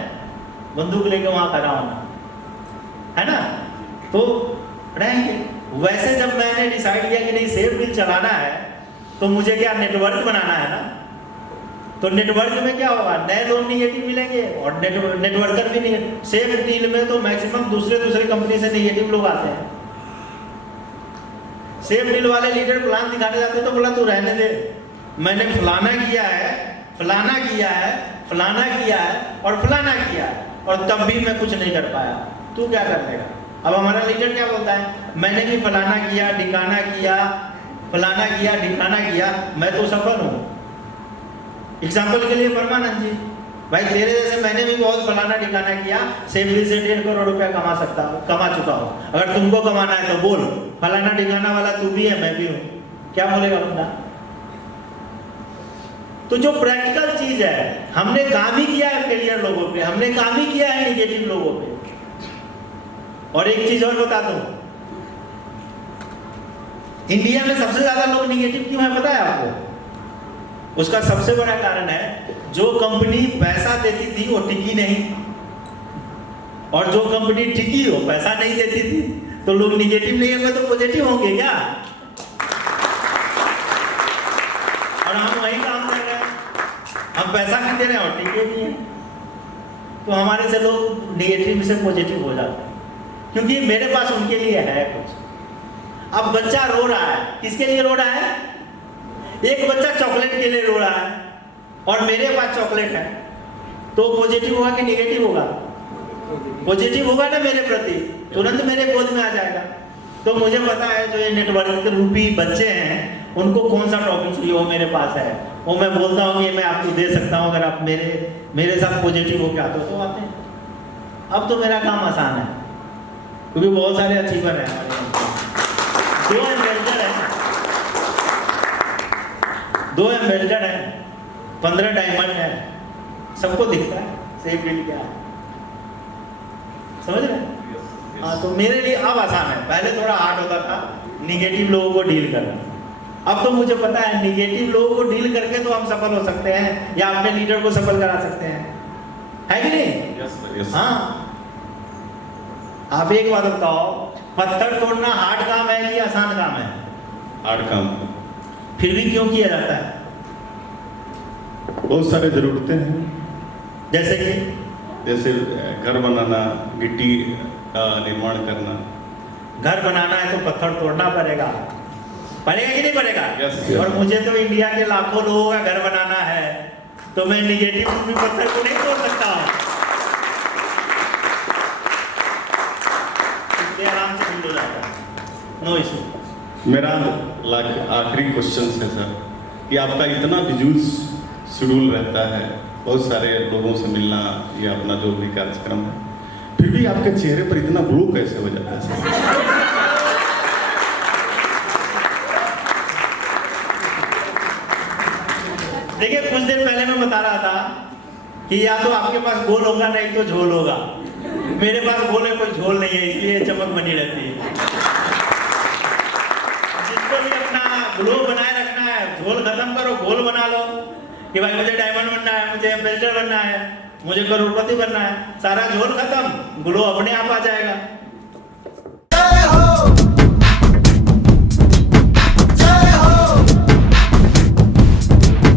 बंदूक लेके वहां खड़ा होना, है ना? तो रहेंगे। वैसे जब मैंने डिसाइड किया कि नहीं सेफ डील चलाना है तो मुझे क्या नेटवर्क बनाना है ना। तो नेटवर्क में क्या होगा, नए लोग निगेटिव मिलेंगे और नेटवर्कर भी नहीं। सेफ डील में तो मैक्सिमम दूसरे कंपनी से निगेटिव लोग आते हैं। सेफ डील वाले लीडर प्लान दिखाने जाते तो बोला तू रहने दे, मैंने फलाना किया है, फलाना किया है, फलाना किया है और फलाना किया है और तब भी मैं कुछ नहीं कर पाया, तू क्या कर लेगा? अब हमारा लीडर क्या बोलता है, मैंने भी फलाना किया, ढिकाना किया, फलाना किया, ढिकाना किया, मैं तो सफल हूँ। एग्जाम्पल के लिए परमानंद जी, भाई तेरे जैसे मैंने भी बहुत फलाना ढिकाना किया, सेफ डील से 1.5 करोड़ रुपया कमा चुका हूँ। अगर तुमको कमाना है तो बोल, फलाना ढिकाना वाला तू भी है, मैं भी हूँ। क्या बोलेगा बंदा? तो जो प्रैक्टिकल चीज है, हमने काम ही किया है फेलियर लोगों पे, हमने काम ही किया है निगेटिव लोगों पे। और एक चीज और बता दूं, इंडिया में सबसे ज्यादा लोग निगेटिव क्यों है पता है आपको? उसका सबसे बड़ा कारण है, जो कंपनी पैसा देती थी वो टिकी नहीं, और जो कंपनी टिकी हो पैसा नहीं देती थी, तो लोग निगेटिव नहीं होंगे तो पॉजिटिव होंगे क्या? और हम वही काम कर रहे हैं, हम पैसा नहीं दे रहे हैं और टिके भी हैं, तो हमारे से लोग निगेटिव से पॉजिटिव हो जाते हैं, क्योंकि मेरे पास उनके लिए है कुछ। अब बच्चा रो रहा है, किसके लिए रो रहा है? एक बच्चा चॉकलेट के लिए रो रहा है और मेरे पास चॉकलेट है, तो पॉजिटिव होगा कि निगेटिव होगा? पॉजिटिव होगा ना मेरे प्रति, तुरंत मेरे गोद में आ जाएगा। तो मुझे पता है जो ये नेटवर्क रूपी बच्चे हैं उनको कौन सा टॉपिक चाहिए वो मेरे पास है, वो मैं बोलता हूँ कि मैं आपको दे सकता हूँ, अगर आप मेरे साथ पॉजिटिव हो क्या तो आते हैं। अब तो मेरा काम आसान है, क्योंकि बहुत सारे अचीवर हैं हमारे यहाँ। 2 एम्बेसडर हैं, 15 डायमंड है, सबको दिखता है सेफ डील क्या है, समझ रहे हैं? हाँ, तो मेरे लिए अब आसान है, पहले थोड़ा हार्ड होता था निगेटिव लोगों को डील करना। अब तो मुझे पता है निगेटिव लोगों को डील करके तो हम सफल हो सकते हैं या अपने लीडर को सफल करा सकते हैं, है कि नहीं? Yes, sir, yes. हाँ, आप एक बात बताओ, पत्थर तोड़ना हार्ड काम है कि आसान काम है? हार्ड काम। फिर भी क्यों किया जाता है? बहुत सारे जरूरतें हैं, जैसे कि जैसे घर बनाना, गिट्टी का निर्माण करना। घर बनाना है तो पत्थर तोड़ना पड़ेगा, पड़ेगा कि नहीं पड़ेगा? Yes. और मुझे तो इंडिया के लाखों लोगों का घर बनाना है, तो मैं निगेटिव रूप में पत्थर को नहीं तोड़ सकता हूँ। इसलिए आराम से बिल्ड हो जाता है, नो इशू। मेरा आखिरी क्वेश्चन है सर, कि आपका इतना बिजूल शेड्यूल रहता है, बहुत सारे लोगों से मिलना या अपना जो भी कार्यक्रम है, फिर भी आपके चेहरे पर इतना ग्लो कैसे हो जाता है सर? देखिए, कुछ देर पहले मैं बता रहा था कि या तो आपके पास गोल होगा, नहीं तो झोल होगा। मेरे पास गोल है, कोई झोल नहीं है, इसलिए चमक बनी रहती है। जिसको भी अपना ग्लो बनाए रखना है, झोल खत्म करो, गोल बना लो कि भाई मुझे डायमंड बनना है, मुझे एम्बेसडर बनना है, मुझे करोड़पति बनना है। सारा झोल खत्म, ग्लो अपने आप आ जाएगा।